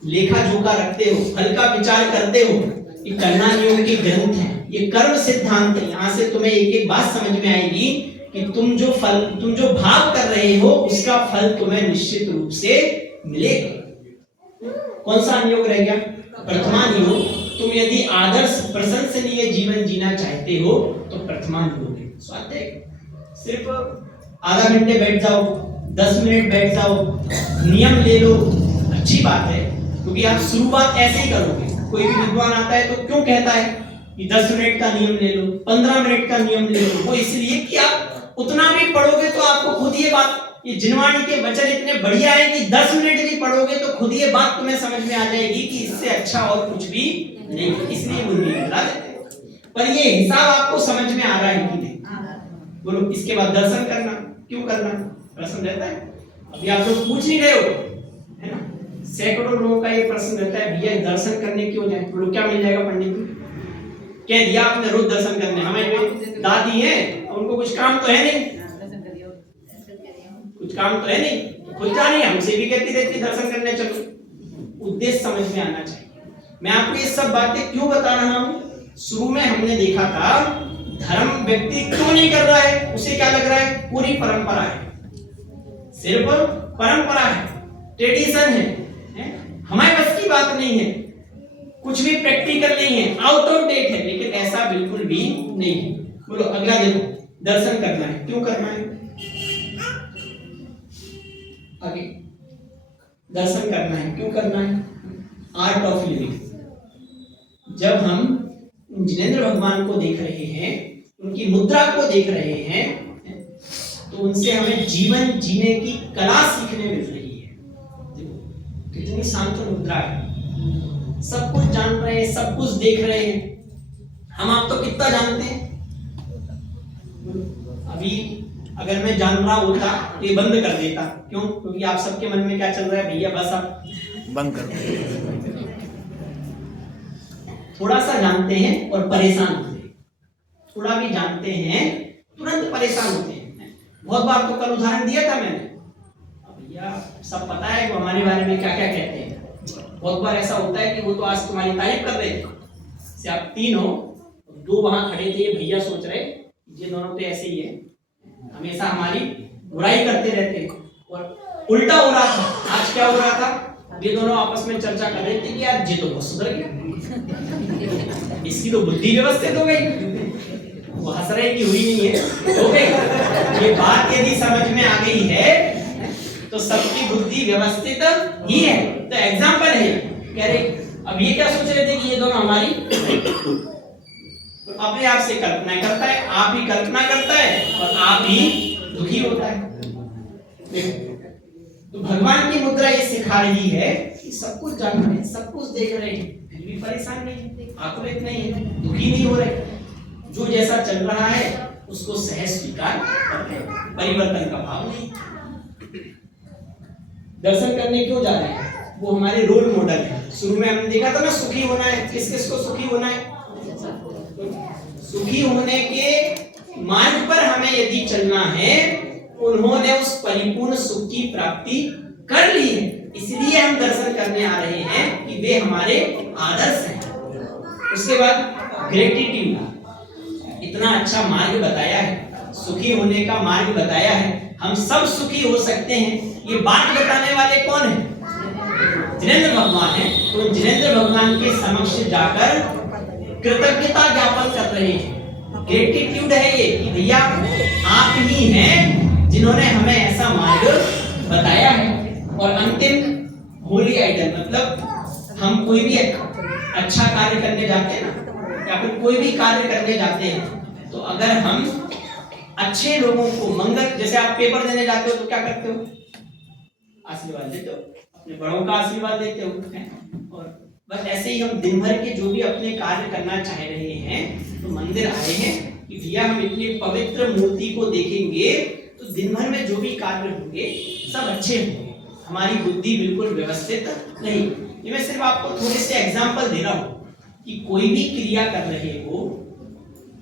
लेखा जोखा रखते हो, हल्का विचार करते हो, ये कर्णानुयोग के ग्रंथ है, ये कर्म सिद्धांत है। यहाँ से तुम्हें एक एक बात समझ में आएगी कि तुम जो भाव कर रहे हो उसका फल तुम्हें निश्चित रूप से मिलेगा। कौन सा अनुयोग रह गया? प्रथमानुयोग। तुम यदि आदर्श प्रशंसनीय जीवन जीना चाहते हो तो प्रथमानुयोग है। स्वाध्याय सिर्फ आधा घंटे बैठ जाओ, 10 मिनट बैठ जाओ, नियम ले लो, अच्छी बात है, क्योंकि आप शुरुआत ऐसे ही करोगे। कोई भी विद्वान आता है तो क्यों कहता है कि 10 मिनट का नियम ले लो, 15 मिनट का नियम ले लो? वो इसलिए कि आप उतना भी पढ़ोगे तो आपको खुद ये बात, ये जिनवाणी के वचन इतने बढ़िया है कि 10 मिनट भी पढ़ोगे तो खुद ये बात तुम्हें समझ में आ जाएगी कि इससे अच्छा और कुछ भी नहीं, इसलिए वो नियम बता देते हैं। पर ये हिसाब आपको समझ में आ रहा है कि नहीं? बोलो इसके बाद दर्शन करना, क्यों करना? प्रश्न रहता है। अभी आप लोग पूछ नहीं रहे हो, है ना? सैकड़ों लोगों का ये प्रश्न रहता है, भैया दर्शन करने क्यों जाए? बोलो क्या मिल जाएगा पंडित जी? कह दिया आपने रोज दर्शन करने। हमारी दादी है, उनको कुछ काम तो है नहीं, कुछ काम तो है नहीं, खुद जा रही है, हमसे भी कहती रहती दर्शन करने चलो। उद्देश्य समझ में आना चाहिए। मैं आपको ये सब बातें क्यों बता रहा हूँ? शुरू में हमने देखा था धर्म व्यक्ति क्यों नहीं कर रहा है, उसे क्या लग रहा है? पूरी परंपरा है, सिर्फ परंपरा है, ट्रेडिशन है, हमारे बस की बात नहीं है। कुछ भी प्रैक्टिकल नहीं है, आउट ऑफ डेट है, लेकिन ऐसा बिल्कुल भी नहीं है। बोलो अगला देखो, दर्शन करना है, क्यों करना है? आगे, दर्शन करना है, क्यों करना है? Art of living. जब हम जिनेंद्र भगवान को देख रहे हैं, उनकी मुद्रा को देख रहे हैं, तो उनसे हमें जीवन जीने की कला सीखने मिल रही है। देखो कितनी शांत मुद्रा है, सब कुछ जान रहे हैं, सब कुछ देख रहे हैं। हम आप तो कितना जानते हैं? अभी अगर मैं जान रहा होता तो ये बंद कर देता, क्यों? क्योंकि आप सबके मन में क्या चल रहा है, भैया बस आप बंद कर दो। थोड़ा सा जानते हैं और परेशान होते हैं, थोड़ा भी जानते हैं तुरंत परेशान होते हैं। बहुत बार तो कल उदाहरण दिया था मैंने, भैया सब पता है वो हमारे बारे में क्या क्या कहते हैं। बहुत बार ऐसा होता है कि वो तो आज तुम्हारी तारीफ कर रहे थे, से आप 3 हो, 2 वहां खड़े थे, ये भैया सोच रहे ये दोनों तो ऐसे ही है, हमेशा हमारी बुराई करते रहते हैं। और उल्टा हो रहा था, आज क्या हो रहा था, ये दोनों आपस में चर्चा कर रहे थे कि यार ये तो बहुत सुधर गया, इसकी तो बुद्धि व्यवस्थित हो गई। वो हंस रहे कि हुई नहीं है, हो गई। ये बात यदि समझ में आ गई है तो सबकी बुद्धि व्यवस्थित ही है। तो एग्जाम्पल है, कह रहे अब ये क्या सोच रहे थे कि ये दोनों हमारी, तो अपने आप से कल्पना करता है, आप ही कल्पना करता है और आप ही दुखी होता है। तो भगवान की मुद्रा ये सिखा रही है कि सब कुछ जान रहे हैं, सब कुछ देख रहे हैं, फिर भी परेशान नहीं है, आकुलित नहीं है, दुखी नहीं हो रहे। जो जैसा चल रहा है उसको सहज स्वीकार करते हैं, परिवर्तन का भाव नहीं। दर्शन करने क्यों जा रहे हैं? वो हमारे रोल मॉडल है। शुरू में हमने देखा था ना, सुखी होना है, किस किस को सुखी होना है? सुखी होने के मार्ग पर हमें यदि चलना है, उन्होंने उस परिपूर्ण सुख की प्राप्ति कर ली है, इसलिए हम दर्शन करने आ रहे हैं कि वे हमारे आदर्श हैं। उसके बाद ग्रेटिट्यूड, इतना अच्छा मार्ग बताया है, सुखी होने का मार्ग बताया है, हम सब सुखी हो सकते हैं। ये बात बताने वाले कौन है? जिनेंद्र भगवान है। तो जिनेंद्र भगवान के समक्ष जाकर कृतज्ञता ज्ञापन कर रहे हैं, ग्रेटिट्यूड है ये कि भैया आप ही हैं जिन्होंने हमें ऐसा मार्ग बताया है। और अंतिम होली आइडल, मतलब हम कोई भी अच्छा कार्य करने जाते हैं ना, या फिर कोई भी कार्य करने जाते हैं, तो अगर हम अच्छे लोगों को मंगल, जैसे आप पेपर देने जाते हो तो क्या करते हो? आशीर्वाद देते हो, अपने बड़ों का आशीर्वाद देते हो। और बस ऐसे ही हम दिन भर के जो भी अपने कार्य करना चाह रहे हैं, तो मंदिर आए हैं कि भैया हम इतनी पवित्र मूर्ति को देखेंगे तो दिन भर में जो भी कार्य होंगे सब अच्छे होंगे, हमारी बुद्धि बिल्कुल व्यवस्थित नहीं। ये मैं सिर्फ आपको थोड़े से एग्जाम्पल दे रहा हूँ कि कोई भी क्रिया कर रहे हो,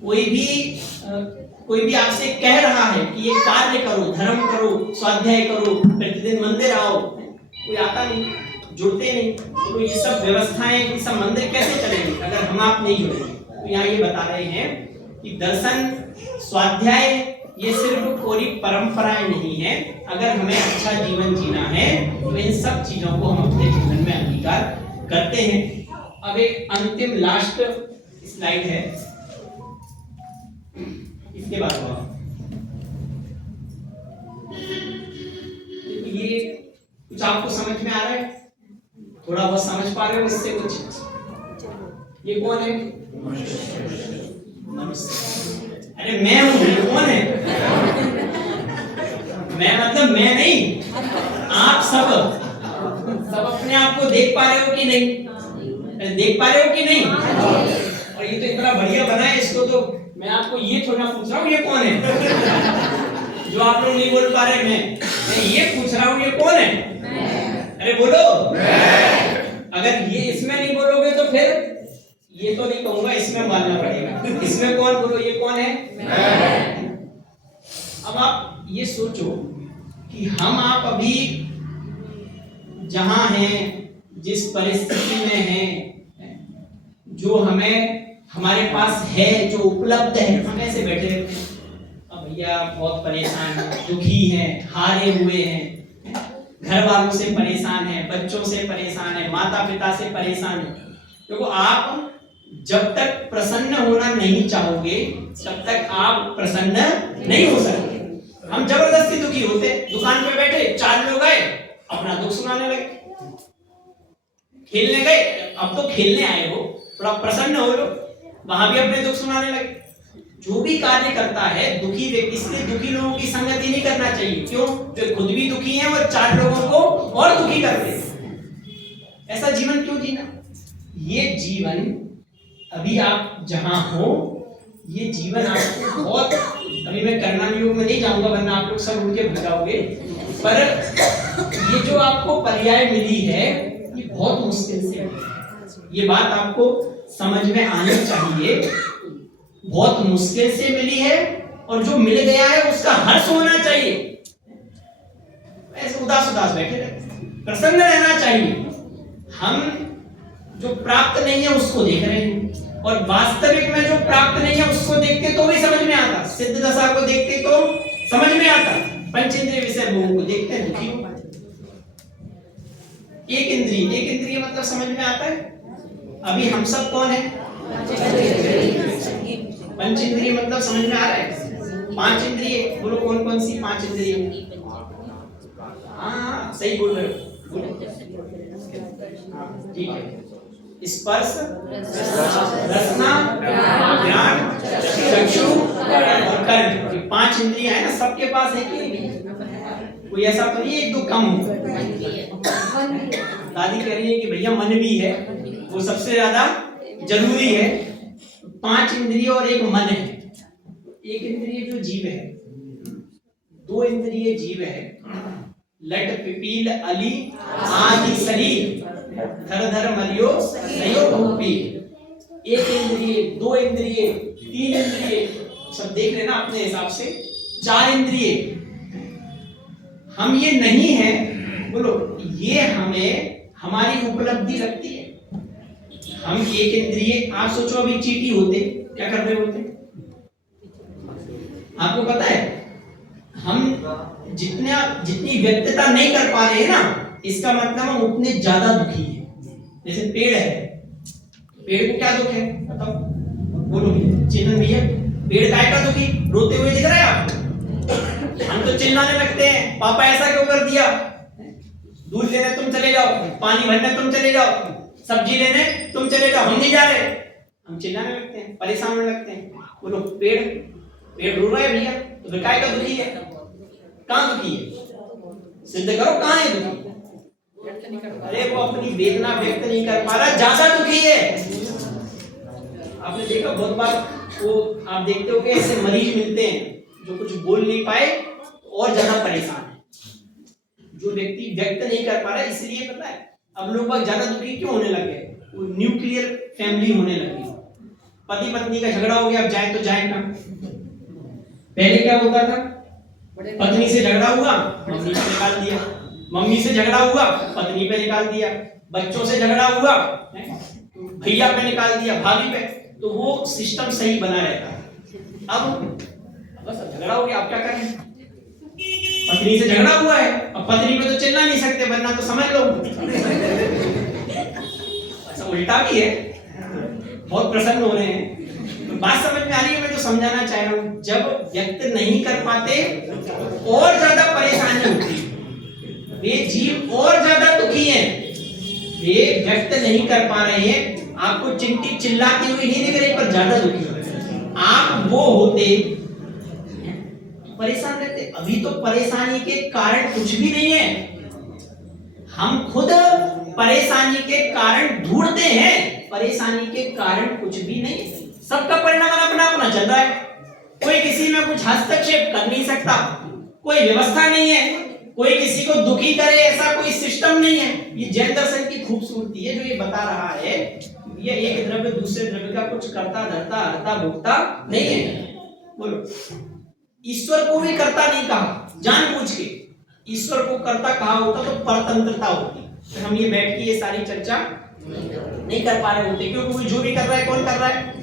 कोई भी आपसे कह रहा है कि ये कार्य करो, धर्म करो, स्वाध्याय करो, प्रतिदिन मंदिर आओ, कोई आता नहीं, जुड़ते नहीं। तो ये सब व्यवस्थाएं, ये सब मंदिर कैसे चलेंगे अगर हम आप नहीं जुड़ेंगे? तो यहाँ ये बता रहे हैं कि दर्शन, स्वाध्याय ये सिर्फ कोई परंपराएं नहीं है। अगर हमें अच्छा जीवन जीना है तो इन सब चीजों को हम अपने जीवन में अंगीकार करते हैं। अब एक अंतिम लास्ट स्लाइड है, इसके बाद ये कुछ आपको समझ में आ रहा है? थोड़ा बहुत समझ पा रहे हो इससे कुछ? ये कौन है? मनुष्य। अरे मैं हूं, ये कौन है? मैं मतलब मैं नहीं, आप सब अपने आप को देख पा रहे हो कि नहीं? देख पा रहे हो कि नहीं? और ये तो इतना बढ़िया बना है, इसको तो मैं आपको ये थोड़ा पूछ रहा हूँ ये कौन है, जो आप लोग नहीं बोल पा रहे। मैं ये पूछ रहा हूँ ये कौन है? अरे बोलो। अगर ये इसमें नहीं बोलोगे तो फिर ये तो नहीं कहूंगा, इसमें मानना पड़ेगा। इसमें कौन? बोलो, ये कौन है? अब आप ये सोचो कि हम आप अभी जहां हैं, जिस परिस्थिति में हैं, जो हमारे पास है, जो उपलब्ध है, हम ऐसे बैठे रहते हैं। अब भैया बहुत परेशान हैं, दुखी हैं, हारे हुए हैं, घर वालों से परेशान है, बच्चों से परेशान है, माता पिता से परेशान है। देखो आप जब तक प्रसन्न होना नहीं चाहोगे तब तक आप प्रसन्न नहीं हो सकते। हम जबरदस्ती दुखी होते, दुकान पे बैठे 4 लोग आए, अपना दुख सुनाने लगे। खेलने गए, अब तो खेलने आए हो, थोड़ा प्रसन्न हो लो, वहां भी अपने दुख सुनाने लगे। जो भी कार्य करता है दुखी व्यक्ति, इसलिए दुखी लोगों की संगति नहीं करना चाहिए। क्यों? जो खुद भी दुखी हैं और 4 लोगों को और दुखी करते हैं। ऐसा जीवन क्यों जीना? ये जीवन अभी आप जहां हो, ये जीवन आपको बहुत, अभी मैं करना योग में नहीं जाऊंगा वरना आप लोग सब उठ के भग जाओगे, पर ये जो आपको पर्याय मिली है ये बहुत मुश्किल से मिली। ये बात आपको समझ में आनी चाहिए, बहुत मुश्किल से मिली है और जो मिल गया है उसका हर्ष होना चाहिए। ऐसे उदास उदास बैठे रहते, प्रसन्न रहना चाहिए। हम जो प्राप्त नहीं है उसको देख रहे हैं और वास्तविक में जो प्राप्त नहीं है उसको देखते तो भी समझ में आता, सिद्ध दशा को देखते तो समझ में आता, पंचेंद्रिय विषय भोगों को देखते हैं दुखी हो। एक इंद्रिय मतलब समझ में आता है। अभी हम सब कौन है? पंचेंद्रिय मतलब समझ में आ रहा है। 5 इंद्रिय बोलो, कौन कौन सी 5 इंद्रिय? हाँ सही बोल रहे हो, ठीक है। स्पर्श, रसना, घ्राण, चक्षु और कर्म, ये 5 इंद्रियां है ना, सबके पास है कि कोई ऐसा तो नहीं एक दो कम हो। दादी कह रही है कि भैया मन भी है, वो सबसे ज्यादा जरूरी है। 5 इंद्रिय और एक मन है। एक इंद्रिय जो जीव है, 2 इंद्रिय जीव है, लट पिपील अली आदि शरीर, धर धर मलियो सयो भूपी। 1 इंद्रिय, 2 इंद्रिय, 3 इंद्रिय, सब देख लेना अपने हिसाब से। 4 इंद्रिय हम ये नहीं है, बोलो ये हमें हमारी उपलब्धि लगती है। हम 1 इंद्रिय, आप सोचो अभी चींटी होते क्या कर रहे होते? आपको पता है हम जितनी व्यक्तता नहीं कर पा रहे हैं ना, इसका मतलब हम उतने ज्यादा दुखी हैं। जैसे पेड़ है, पेड़ को क्या दुख है बताओ, बोलो चेतन भैया, पेड़ काय का दुखी? रोते हुए दिख रहा है आपको? हम तो चिल्लाने लगते हैं, पापा ऐसा क्यों कर दिया, दूध लेने तुम चले जाओ, पानी भरने तुम चले जाओ, सब्जी लेने तुम चले जाओ, हम नहीं जा रहे। हम चिल्लाने लगते हैं, परेशान होने लगते हैं। बोलो पेड़ रो रहा है भैया, तो फिर काय का दुखी है? कहाँ दुखी है? सिद्ध करो कहाँ है दुखी? अरे वो अपनी वेदना व्यक्त नहीं कर पा रहा, ज्यादा दुखी है। आपने देखा बहुत बार, वो आप देखते हो कि ऐसे मरीज मिलते हैं जो कुछ बोल नहीं पाए और ज्यादा परेशान है। जो व्यक्ति व्यक्त नहीं कर पा रहा, इसलिए पता है अब लोग बहुत ज्यादा दुखी क्यों होने लगे? वो न्यूक्लियर फैमिली होने लगी। पति पत्नी का झगड़ा हो गया, अब जाए तो जाए कहाँ? पहले क्या होता था? पत्नी से झगड़ा हुआ, मम्मी पे निकाल दिया, मम्मी से झगड़ा हुआ, पत्नी पे निकाल दिया, बच्चों से झगड़ा हुआ, भैया पे निकाल दिया, भाभी पे। तो वो सिस्टम सही बना रहता है। अब बस झगड़ा हो गया, अब क्या करें? पत्नी से झगड़ा हुआ है, अब पत्नी पे तो चिल्ला नहीं सकते वरना तो समझ लो ऐसा उल्टा भी है। बहुत प्रसन्न हो रहे हैं, तो बात समझ में आ रही है? मैं जो समझाना चाह रहा हूं, जब व्यक्त नहीं कर पाते और ज्यादा परेशानी होती है, वे जीव और ज्यादा दुखी हैं। वे व्यक्त नहीं कर पा रहे हैं, आपको चिंटी चिल्लाती हुई नहीं दिख रही, पर ज्यादा दुखी है। आप वो होते परेशान रहते। अभी तो परेशानी के कारण कुछ भी नहीं है, हम खुद परेशानी के कारण ढूंढते हैं। परेशानी के कारण कुछ भी नहीं, सबका परिणाम अपना अपना चल रहा है। कोई किसी में कुछ हस्तक्षेप कर नहीं सकता, कोई व्यवस्था नहीं है, कोई किसी को दुखी करे ऐसा कोई सिस्टम नहीं है। ये जैन दर्शन की खूबसूरती है जो ये बता रहा है, ये एक द्रव्य दूसरे द्रव्य का कुछ करता धरता हरता भुगता नहीं है। बोलो, ईश्वर को भी करता नहीं कहा जानबूझ के। ईश्वर को करता कहा होता तो परतंत्रता होती, तो हम ये बैठ के ये सारी चर्चा नहीं कर पा रहे होते, क्योंकि जो भी कर रहा है कौन कर रहा है?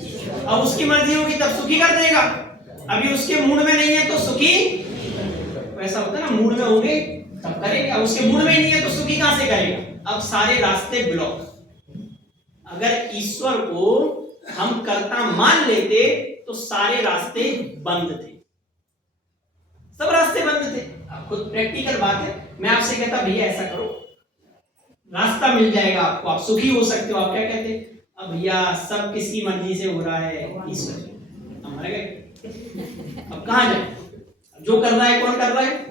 अब उसकी मर्जी होगी तब सुखी कर देगा, अभी उसके मूड में नहीं है तो सुखी, वैसा होता है ना, मूड में होंगे तब करेंगे, अब उसके मूड में नहीं है तो सुखी कहां से करेगा? अब सारे रास्ते ब्लॉक, अगर ईश्वर को हम कर्ता मान लेते तो सारे रास्ते बंद थे, सब रास्ते बंद थे। अब खुद प्रैक्टिकल बात है, मैं आपसे कहता भैया ऐसा करो, रास्ता मिल जाएगा आपको, आप सुखी हो सकते हो, आप क्या कहते? अब भैया सब किसकी मर्जी से हो रहा है, ईश्वर। हम मर गए, अब कहाँ जाए? जो कर रहा है कौन कर रहा है?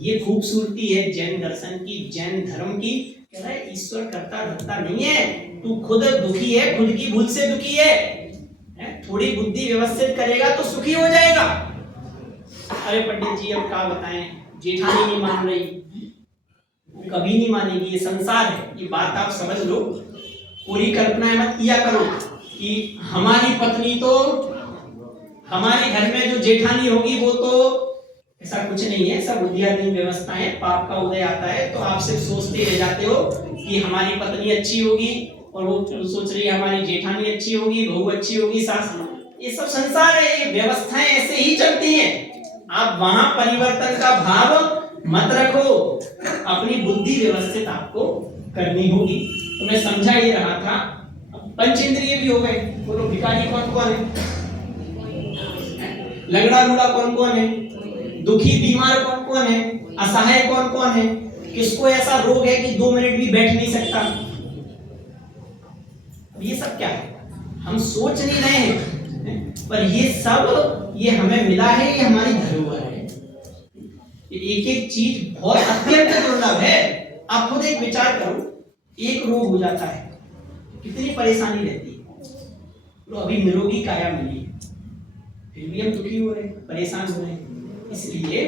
ये खूबसूरती है जैन दर्शन की, जैन धर्म की। कह रहा है ईश्वर करता धरता नहीं है, तू खुद दुखी है, खुद की भूल से दुखी है। थोड़ी बुद्धि व्यवस्थित करेगा तो सुखी हो जाएगा। अरे पंडित जी अब क्या बताएं, जेठानी नहीं मान रही, कभी नहीं मानेगी, ये संसार है, ये बात आप समझ लो। पूरी कल्पना मत किया करो कि हमारी पत्नी तो हमारे घर में जो जेठानी होगी वो तो, ऐसा कुछ नहीं है, सब बुद्धियाधीन व्यवस्था है। पाप का उदय आता है तो आप सिर्फ सोचते रह जाते हो कि हमारी पत्नी अच्छी होगी, और वो सोच रही है हमारी जेठानी अच्छी होगी, बहू अच्छी होगी, सास। ये सब संसार है, ये व्यवस्थाएं ऐसे ही चलती हैं। आप वहां परिवर्तन का भाव मत रखो, अपनी बुद्धि व्यवस्थित आपको करनी होगी। तो मैं समझा ये रहा था, पंचेंद्रिय भी हो गए। बोलो भिखारी कौन कौन है, लंगड़ा लूड़ा कौन कौन है, दुखी बीमार कौन कौन है, असहाय कौन कौन है, किसको ऐसा रोग है कि 2 मिनट भी बैठ नहीं सकता। ये सब क्या है, हम सोच नहीं रहे हैं, पर ये सब ये हमें मिला है, ये हमारी धरोहर है। एक एक चीज बहुत अत्यंत दुर्लभ है। आप खुद एक विचार करो, एक रोग हो जाता है कितनी परेशानी रहती है। तो अभी निरोगी काया मिली है, फिर भी हम दुखी हो रहे हैं, परेशान हो रहे हैं। इसलिए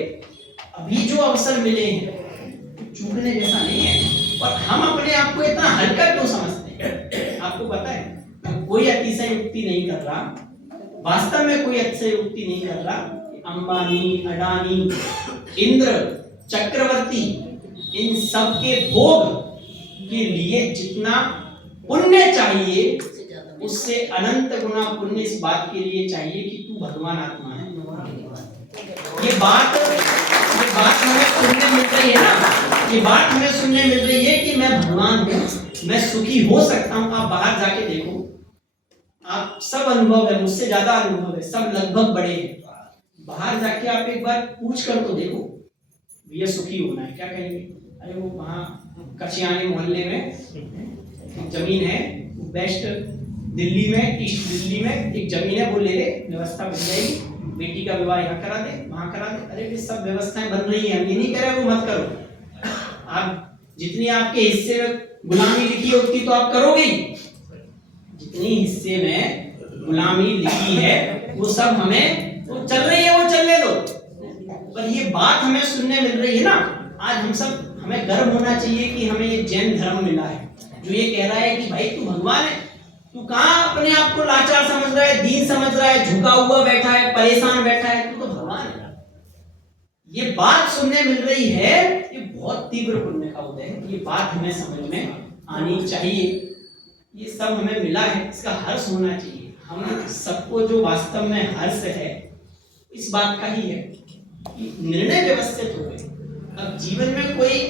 अभी जो अवसर मिले हैं चूकने जैसा नहीं है, और हम अपने आप को इतना हल्का क्यों समझते हैं? आपको पता है कोई अतिशयोक्ति नहीं कर रहा, वास्तव में कोई अतिशयोक्ति नहीं कर रहा। अंबानी, अडानी, इंद्र, चक्रवर्ती, इन सब के भोग के लिए जितना पुण्य चाहिए उससे अनंत गुना पुण्य इस बात के लिए चाहिए कि तू भगवान आत्मा है। ये बात हमें सुनने मिल रही है ना, ये बात हमें सुनने मिल रही है कि मैं भगवान हूँ, मैं सुखी हो सकता हूँ। आप बाहर जाके देखो, आप सब अनुभव है, मुझसे ज्यादा अनुभव है, सब लगभग बड़े हैं। बाहर जाके आप एक बार पूछ कर तो देखो, भैया सुखी होना है, क्या कहेंगे? अरे वो वहाँ कचियानी मोहल्ले में जमीन है, वेस्ट दिल्ली में, ईस्ट दिल्ली में एक जमीन है, वो ले ले, व्यवस्था बन जाएगी, बेटी का विवाह यहाँ करा दे, वहाँ करा दे। अरे ये सब व्यवस्थाएं बन रही हैं, हम ये नहीं कह रहे वो मत करो। आप जितनी आपके हिस्से में गुलामी लिखी है उतनी तो आप करोगे, जितनी हिस्से में गुलामी लिखी है वो सब हमें, वो चल रही है, वो चलने दो। पर ये बात हमें सुनने मिल रही है ना, आज हम सब, हमें गर्व होना चाहिए कि हमें ये जैन धर्म मिला है जो ये कह रहा है कि भाई तू भगवान है, तू कहाँ अपने आप को लाचार समझ रहा है, दीन समझ रहा है, झुका हुआ बैठा है, परेशान बैठा है, तू तो भगवान है। ये बात सुनने मिल रही है, ये बहुत तीव्र पुण्य का उदय है। ये बात हमें समझ में आनी चाहिए। ये सब हमें मिला है, इसका हर्ष होना चाहिए। हम सबको जो वास्तव में हर्ष है इस बात का ही है कि निर्णय व्यवस्थित हो गए, अब जीवन में कोई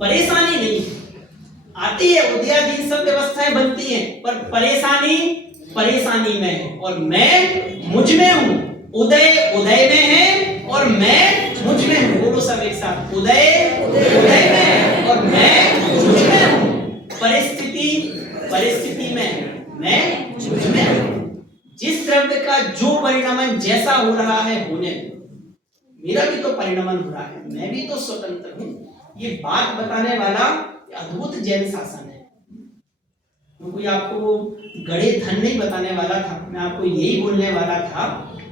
परेशानी नहीं आती है। उदयाधीन सब व्यवस्थाएं बनती हैं, पर परेशानी में है, और मैं मुझ में हूँ। उदय उदय में है और मैं मुझ में हूँ। बोलो सब एक साथ, उदय उदय में है और मैं मुझ में हूँ। परिस्थिति में है, मैं मुझ में हूँ। जिस द्रव्य का जो परिणमन जैसा हो रहा है होने, मेरा भी तो परिणमन हो रहा है, मैं भी तो स्वतंत्र हूँ। ये बात बताने वाला अद्भुत जैन शासन है। कोई आपको गड़े धन नहीं बताने वाला था, मैं आपको यही बोलने वाला था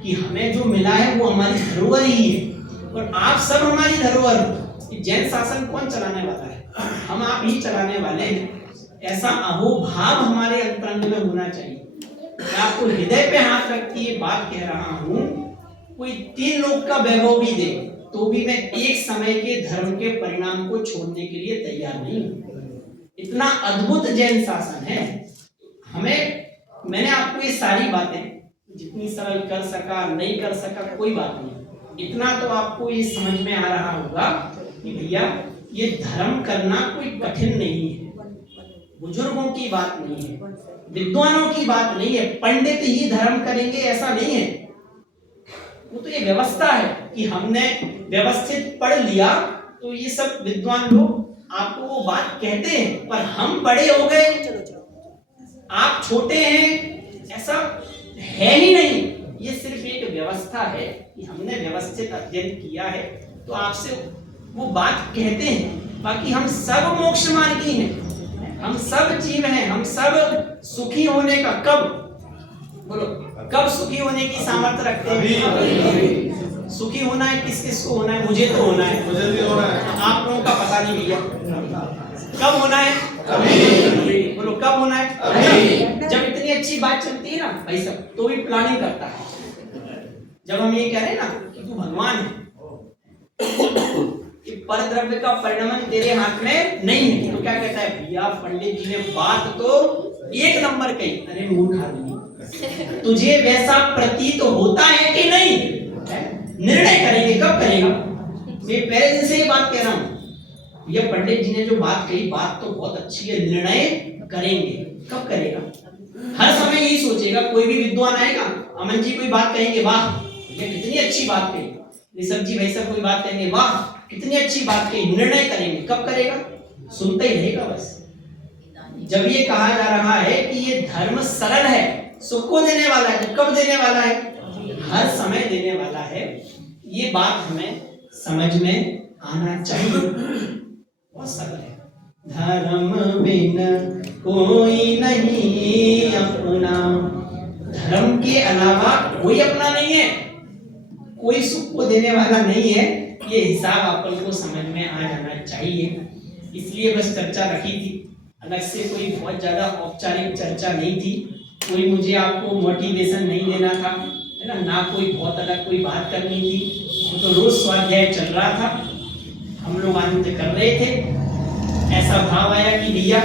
कि हमें जो मिला है वो हमारी धरोहर ही है, और आप सब हमारी धरोहर हो। जैन शासन कौन चलाने वाला है? हम आप ही चलाने वाले हैं। ऐसा अहोभाव हमारे अंतरंग में होना चाहिए। मैं आपको हृदय पे हाथ रख के ये बात कह रहा हूँ, कोई 3 लोग का वैभव भी दे तो भी मैं एक समय के धर्म के परिणाम को छोड़ने के लिए तैयार नहीं हूँ। इतना अद्भुत जैन शासन है। मैंने आपको ये सारी बातें जितनी सरल कर सका, नहीं कर सका, कोई बात नहीं, इतना तो आपको ये समझ में आ रहा होगा कि भैया ये धर्म करना कोई कठिन नहीं है, बुजुर्गों की बात नहीं है। विद्वानों की बात नहीं है, पंडित ही धर्म करेंगे ऐसा नहीं है। वो तो ये व्यवस्था है कि हमने व्यवस्थित पढ़ लिया तो ये सब विद्वान लोग आपको वो बात कहते हैं, पर हम बड़े हो गए, आप छोटे हैं, ऐसा है ही नहीं। ये सिर्फ एक व्यवस्था है कि हमने व्यवस्थित अध्ययन किया है तो आपसे वो बात कहते हैं। बाकी हम सब मोक्ष मार्गी हैं, हम सब जीव हैं, हम सब सुखी होने का कब बोलो, कब सुखी होने की सामर्थ्य रखते हैं? सुखी होना है किस किस को होना है? मुझे तो होना है, मुझे भी होना है। आप लोगों का पता नहीं भैया कब होना है? अभी। बोलो कब होना है? अभी। जब इतनी अच्छी बात चलती है ना भाई सब, तो भी प्लानिंग करता है। जब हम ये कह रहे हैं ना कि तू भगवान है, कि पर द्रव्य का परिणमन तेरे हाथ में नहीं है, तो क्या कहता है भैया पंडित जी ने बात तो एक नंबर कही। अरे मूर्ख आदमी, तुझे वैसा प्रतीत होता है कि नहीं? निर्णय करेंगे कब करेगा? मैं पहले दिन से ये बात कह रहा हूं, ये पंडित जी ने जो बात कही बात तो बहुत अच्छी है, निर्णय करेंगे कब करेगा? हर समय यही सोचेगा। कोई भी विद्वान आएगा, अमन जी कोई बात कहेंगे, वाह ये कितनी अच्छी बात कही। ऋषभ जी भाई सब कोई बात कहेंगे, वाह कितनी अच्छी बात कही। निर्णय करेंगे कब करेगा? सुनते ही रहेगा बस। जब ये कहा जा रहा है कि ये धर्म सरल है, सुख को देने वाला है, तो कब देने वाला है? हर समय देने वाला है। ये बात हमें समझ में आना चाहिए। बहुत सरल है। धर्म बिन कोई नहीं अपना, धर्म के अलावा कोई अपना नहीं है, कोई सुख को देने वाला नहीं है। ये हिसाब अपन को समझ में आ जाना चाहिए। इसलिए बस चर्चा रखी थी, अलग से कोई बहुत ज्यादा औपचारिक चर्चा नहीं थी। कोई मुझे आपको मोटिवेशन नहीं देना था, है ना कोई बहुत अलग कोई बात करनी थी। तो रोज स्वाध्याय चल रहा था, हम लोग आनंद कर रहे थे। ऐसा भाव आया कि भैया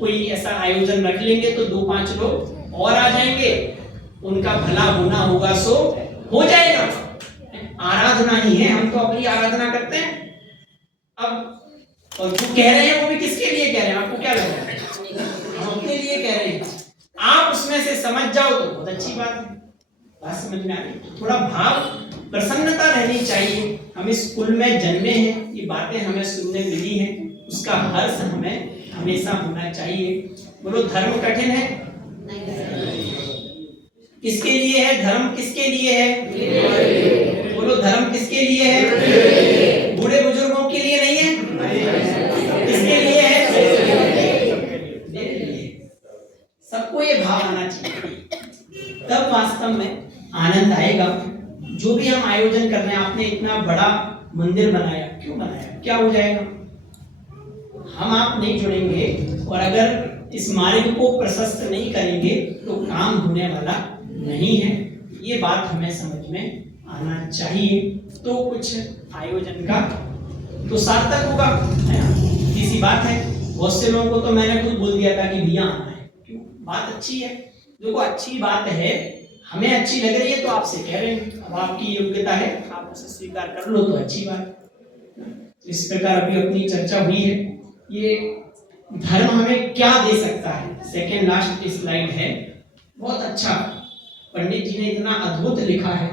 कोई ऐसा आयोजन रख लेंगे तो 2-5 लोग और आ जाएंगे, उनका भला होना होगा सो हो जाएगा। आराधना ही है, हम तो अपनी आराधना करते हैं। अब और जो कह रहे हैं वो भी किसके लिए कह रहे हैं? आपको क्या लग रहा है? हम अपने लिए कह रहे हैं। आप उसमें से समझ जाओ तो बहुत अच्छी बात है। बात समझ में आ गई? थोड़ा भाव प्रसन्नता रहनी चाहिए। हम इस कुल में जन्मे हैं, ये बातें हमें सुनने मिली हैं, उसका हर्ष हमें हमेशा होना चाहिए। बोलो धर्म कठिन है? किसके लिए है धर्म? किसके लिए है? बोलो धर्म किसके लिए है? बूढ़े बुजुर्गों के लिए नहीं है? किसके लिए है? मेरे लिए। सबको ये भाव आना चाहिए, तब वास्तव में आनंद आएगा। जो भी हम आयोजन कर रहे हैं, आपने इतना बड़ा मंदिर बनाया, क्यों बनाया? क्या हो जाएगा? हम आप नहीं जुड़ेंगे और अगर इस मार्ग को प्रशस्त नहीं करेंगे तो काम होने वाला नहीं है। ये बात हमें समझ में आना चाहिए। तो कुछ आयोजन का तो सार्थक होगा, है ना? इसी बात है। बहुत से लोगों को तो मैंने खुद बोल दिया था कि भैया आना है। क्यों? बात अच्छी है। देखो अच्छी बात है, हमें अच्छी लग रही है तो आपसे कह रहे हैं। अब आपकी योग्यता है, आप उसे स्वीकार कर लो तो अच्छी बात। इस प्रकार अभी अपनी चर्चा हुई है। ये धर्म हमें क्या दे सकता है? सेकेंड लास्ट स्लाइड है, बहुत अच्छा। पंडित जी ने इतना अद्भुत लिखा है,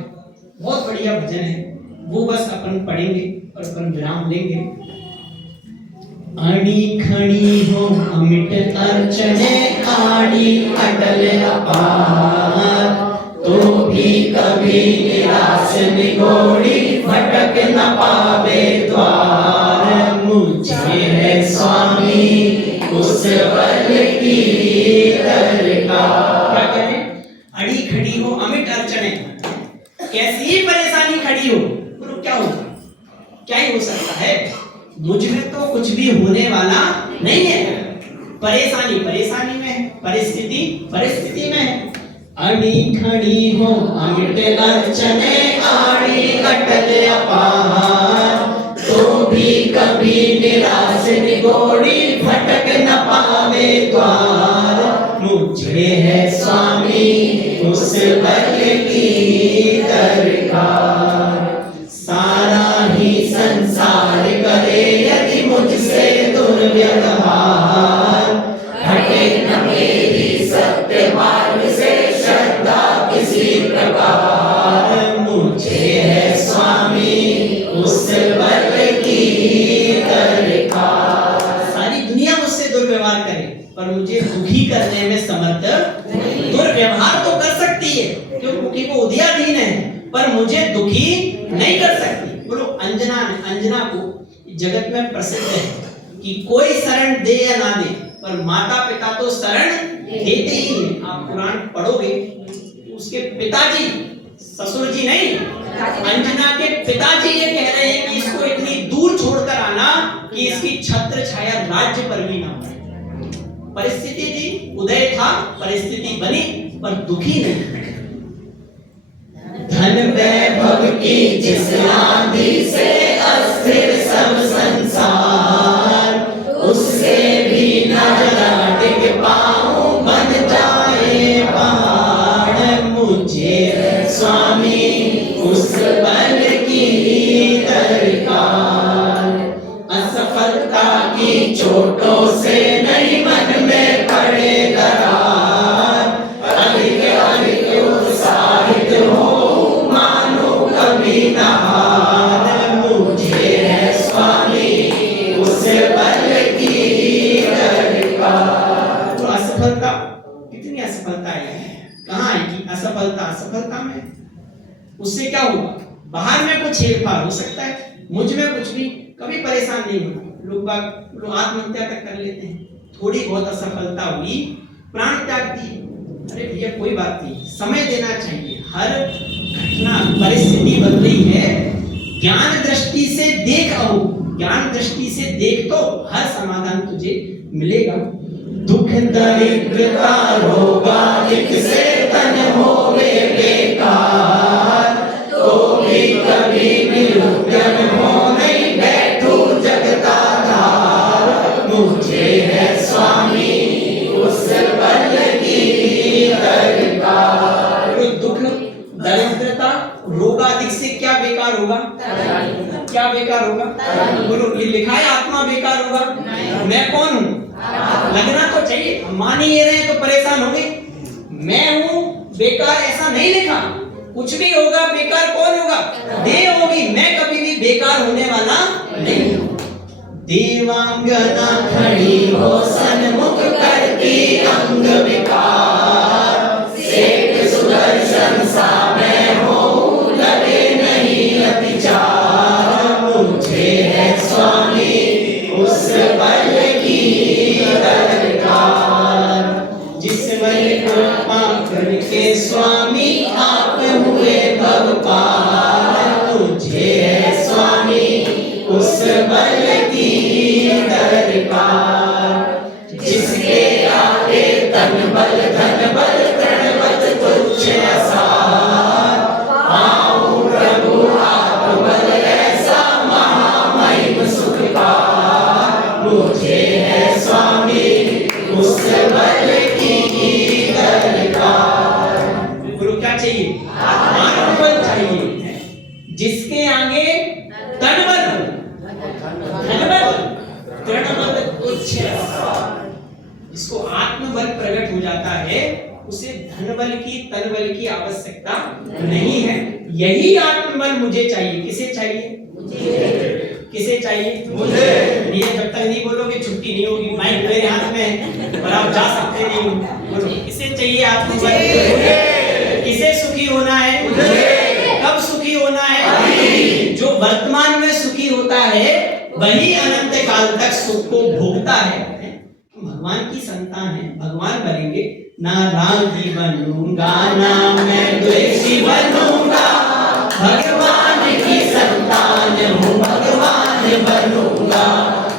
बहुत बढ़िया भजन है, वो बस अपन पढ़ेंगे और अपन विराम लेंगे। अड़ी खड़ी हो अमिट अर्चने, आड़ी अटल अपार, तो भी कभी निराश निगोड़ी, भटक न पावे द्वार। मुझे है स्वामी उस बल की दरकार। क्या कह रहे? अड़ी खड़ी हो अमिट अर्चने, कैसी ही परेशानी खड़ी हो, तो क्या होगा? क्या ही हो सकता है? मुझ में तो कुछ भी होने वाला नहीं है। परेशानी परेशानी में है, परिस्थिति परिस्थिति में है। अड़ी खड़ी हो अमिट अर्चने, आड़ी अटल अपार, तो भी कभी निराश निगोड़ी, भटक न पावे द्वार। मुझे है स्वामी उस बल की दरकार। सारा ही संसार करे यदि मुझसे दुर्व्यवहार, हटे न मेरी सब क्योंकि वो उदयाधीन है, पर मुझे दुखी नहीं कर सकती। बोलो अंजना को जगत में प्रसिद्ध है कि कोई शरण दे या ना दे, पर माता पिता तो शरण देते ही हैं। आप पुराण पढ़ोगे, उसके पिताजी, ससुर जी नहीं, अंजना के पिताजी ये कह रहे हैं कि इसको इतनी दूर छोड़कर आना कि इसकी छत्र छाया राज्य पर भी ना हो। परिस्थिति थी, उदय था, परिस्थिति बनी, पर दुखी नहीं। धन वैभव की जिस आंधी से अस्थिर सब संसार, उससे भी न जरा टिक पाऊं, बन जाए पहाड़ मुझे स्वामी उस बल की दरकार। असफलता की चोटों से नहीं मन में पड़े दरार, अधिक अधिक उत्साहित हो मानो कभी न हार, मुझे है स्वामी उस बल की दरकार। तो असफलता, कितनी असफलता है, कहाँ आएगी असफलता में? उससे क्या होगा? बाहर में कुछ छेड़फाड़ हो सकता है, मुझ में कुछ भी, कभी परेशान नहीं होना। लोग आत्महत्या तक कर लेते हैं, थोड़ी बहुत असफलता हुई, प्राण त्याग दिए। अरे भैया कोई बात नहीं, समय देना चाहिए। हर घटना परिस्थिति बन रही है, ज्ञान दृष्टि से देख, आओ ज्ञान दृष्टि से देख तो हर समाधान तुझे मिलेगा। दुख दरिद्रता रोगा से तन होवे बेकार, तो भी कभी निरुद्यम हो नहीं बैठू जगताधार, मुझे है स्वामी उस बल की दरकार। दुख दरिद्रता रोगादिक से क्या बेकार होगा? क्या बेकार होगा? बोलो, ये लिखा है आत्मा बेकार होगा? मैं कौन हूँ? लगना तो चाहिए। मान ही ये रहे तो परेशान होंगे, मैं हूँ बेकार, ऐसा नहीं लिखा। कुछ भी होगा, बेकार कौन होगा? देह होगी, मैं कभी भी बेकार होने वाला नहीं हूँ। देवांगना खड़ी हो सन्मुख करती अंग विकार, सेठ सुदर्शन सा मैं हूँ, लगे नहीं अतिचार, मुझे है स्वामी उस बल की दरकार। जिस बल को पाकर के स्वामी आप हुए भव पार, मुझे है स्वामी उस बल की दरकार। जिसके आगे तन बल धन बल तृणवत तुच्छ असार, पाऊं प्रभु आप बल ऐसा महामहिम सुखकार, मुझे है स्वामी उस बल की दरकार। गुरु क्या चाहिए? आत्मबल चाहिए। जिसके आगे तन बल धन बल तृणवत तुच्छ असार, जिसको आत्मबल प्रकट हो जाता है, उसे धन बल की तन बल की आवश्यकता नहीं है। यही आत्मबल मुझे चाहिए। किसे चाहिए? किसे चाहिए? मुझे। ये जब तक नहीं बोलोगे छुट्टी नहीं होगी। माइक मेरे हाथ में है और आप जा सकते नहीं हो। बोलो, किसे चाहिए आत्मबल? किसे सुखी होना है? कब सुखी होना है? जो वर्तमान में सुखी होता है वही अनंत काल तक सुख को भोगता है। भगवान की संतान है, भगवान बनेंगे। ना रागी बनूंगा ना मैं द्वेषी बनूंगा, भगवान की संतान हूँ, भगवान बनूंगा।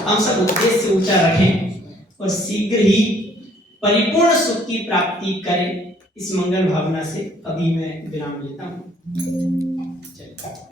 हम सब उद्देश्य ऊंचा रखें और शीघ्र ही परिपूर्ण सुख की प्राप्ति करें। इस मंगल भावना से अभी मैं विराम लेता हूँ। चलिए।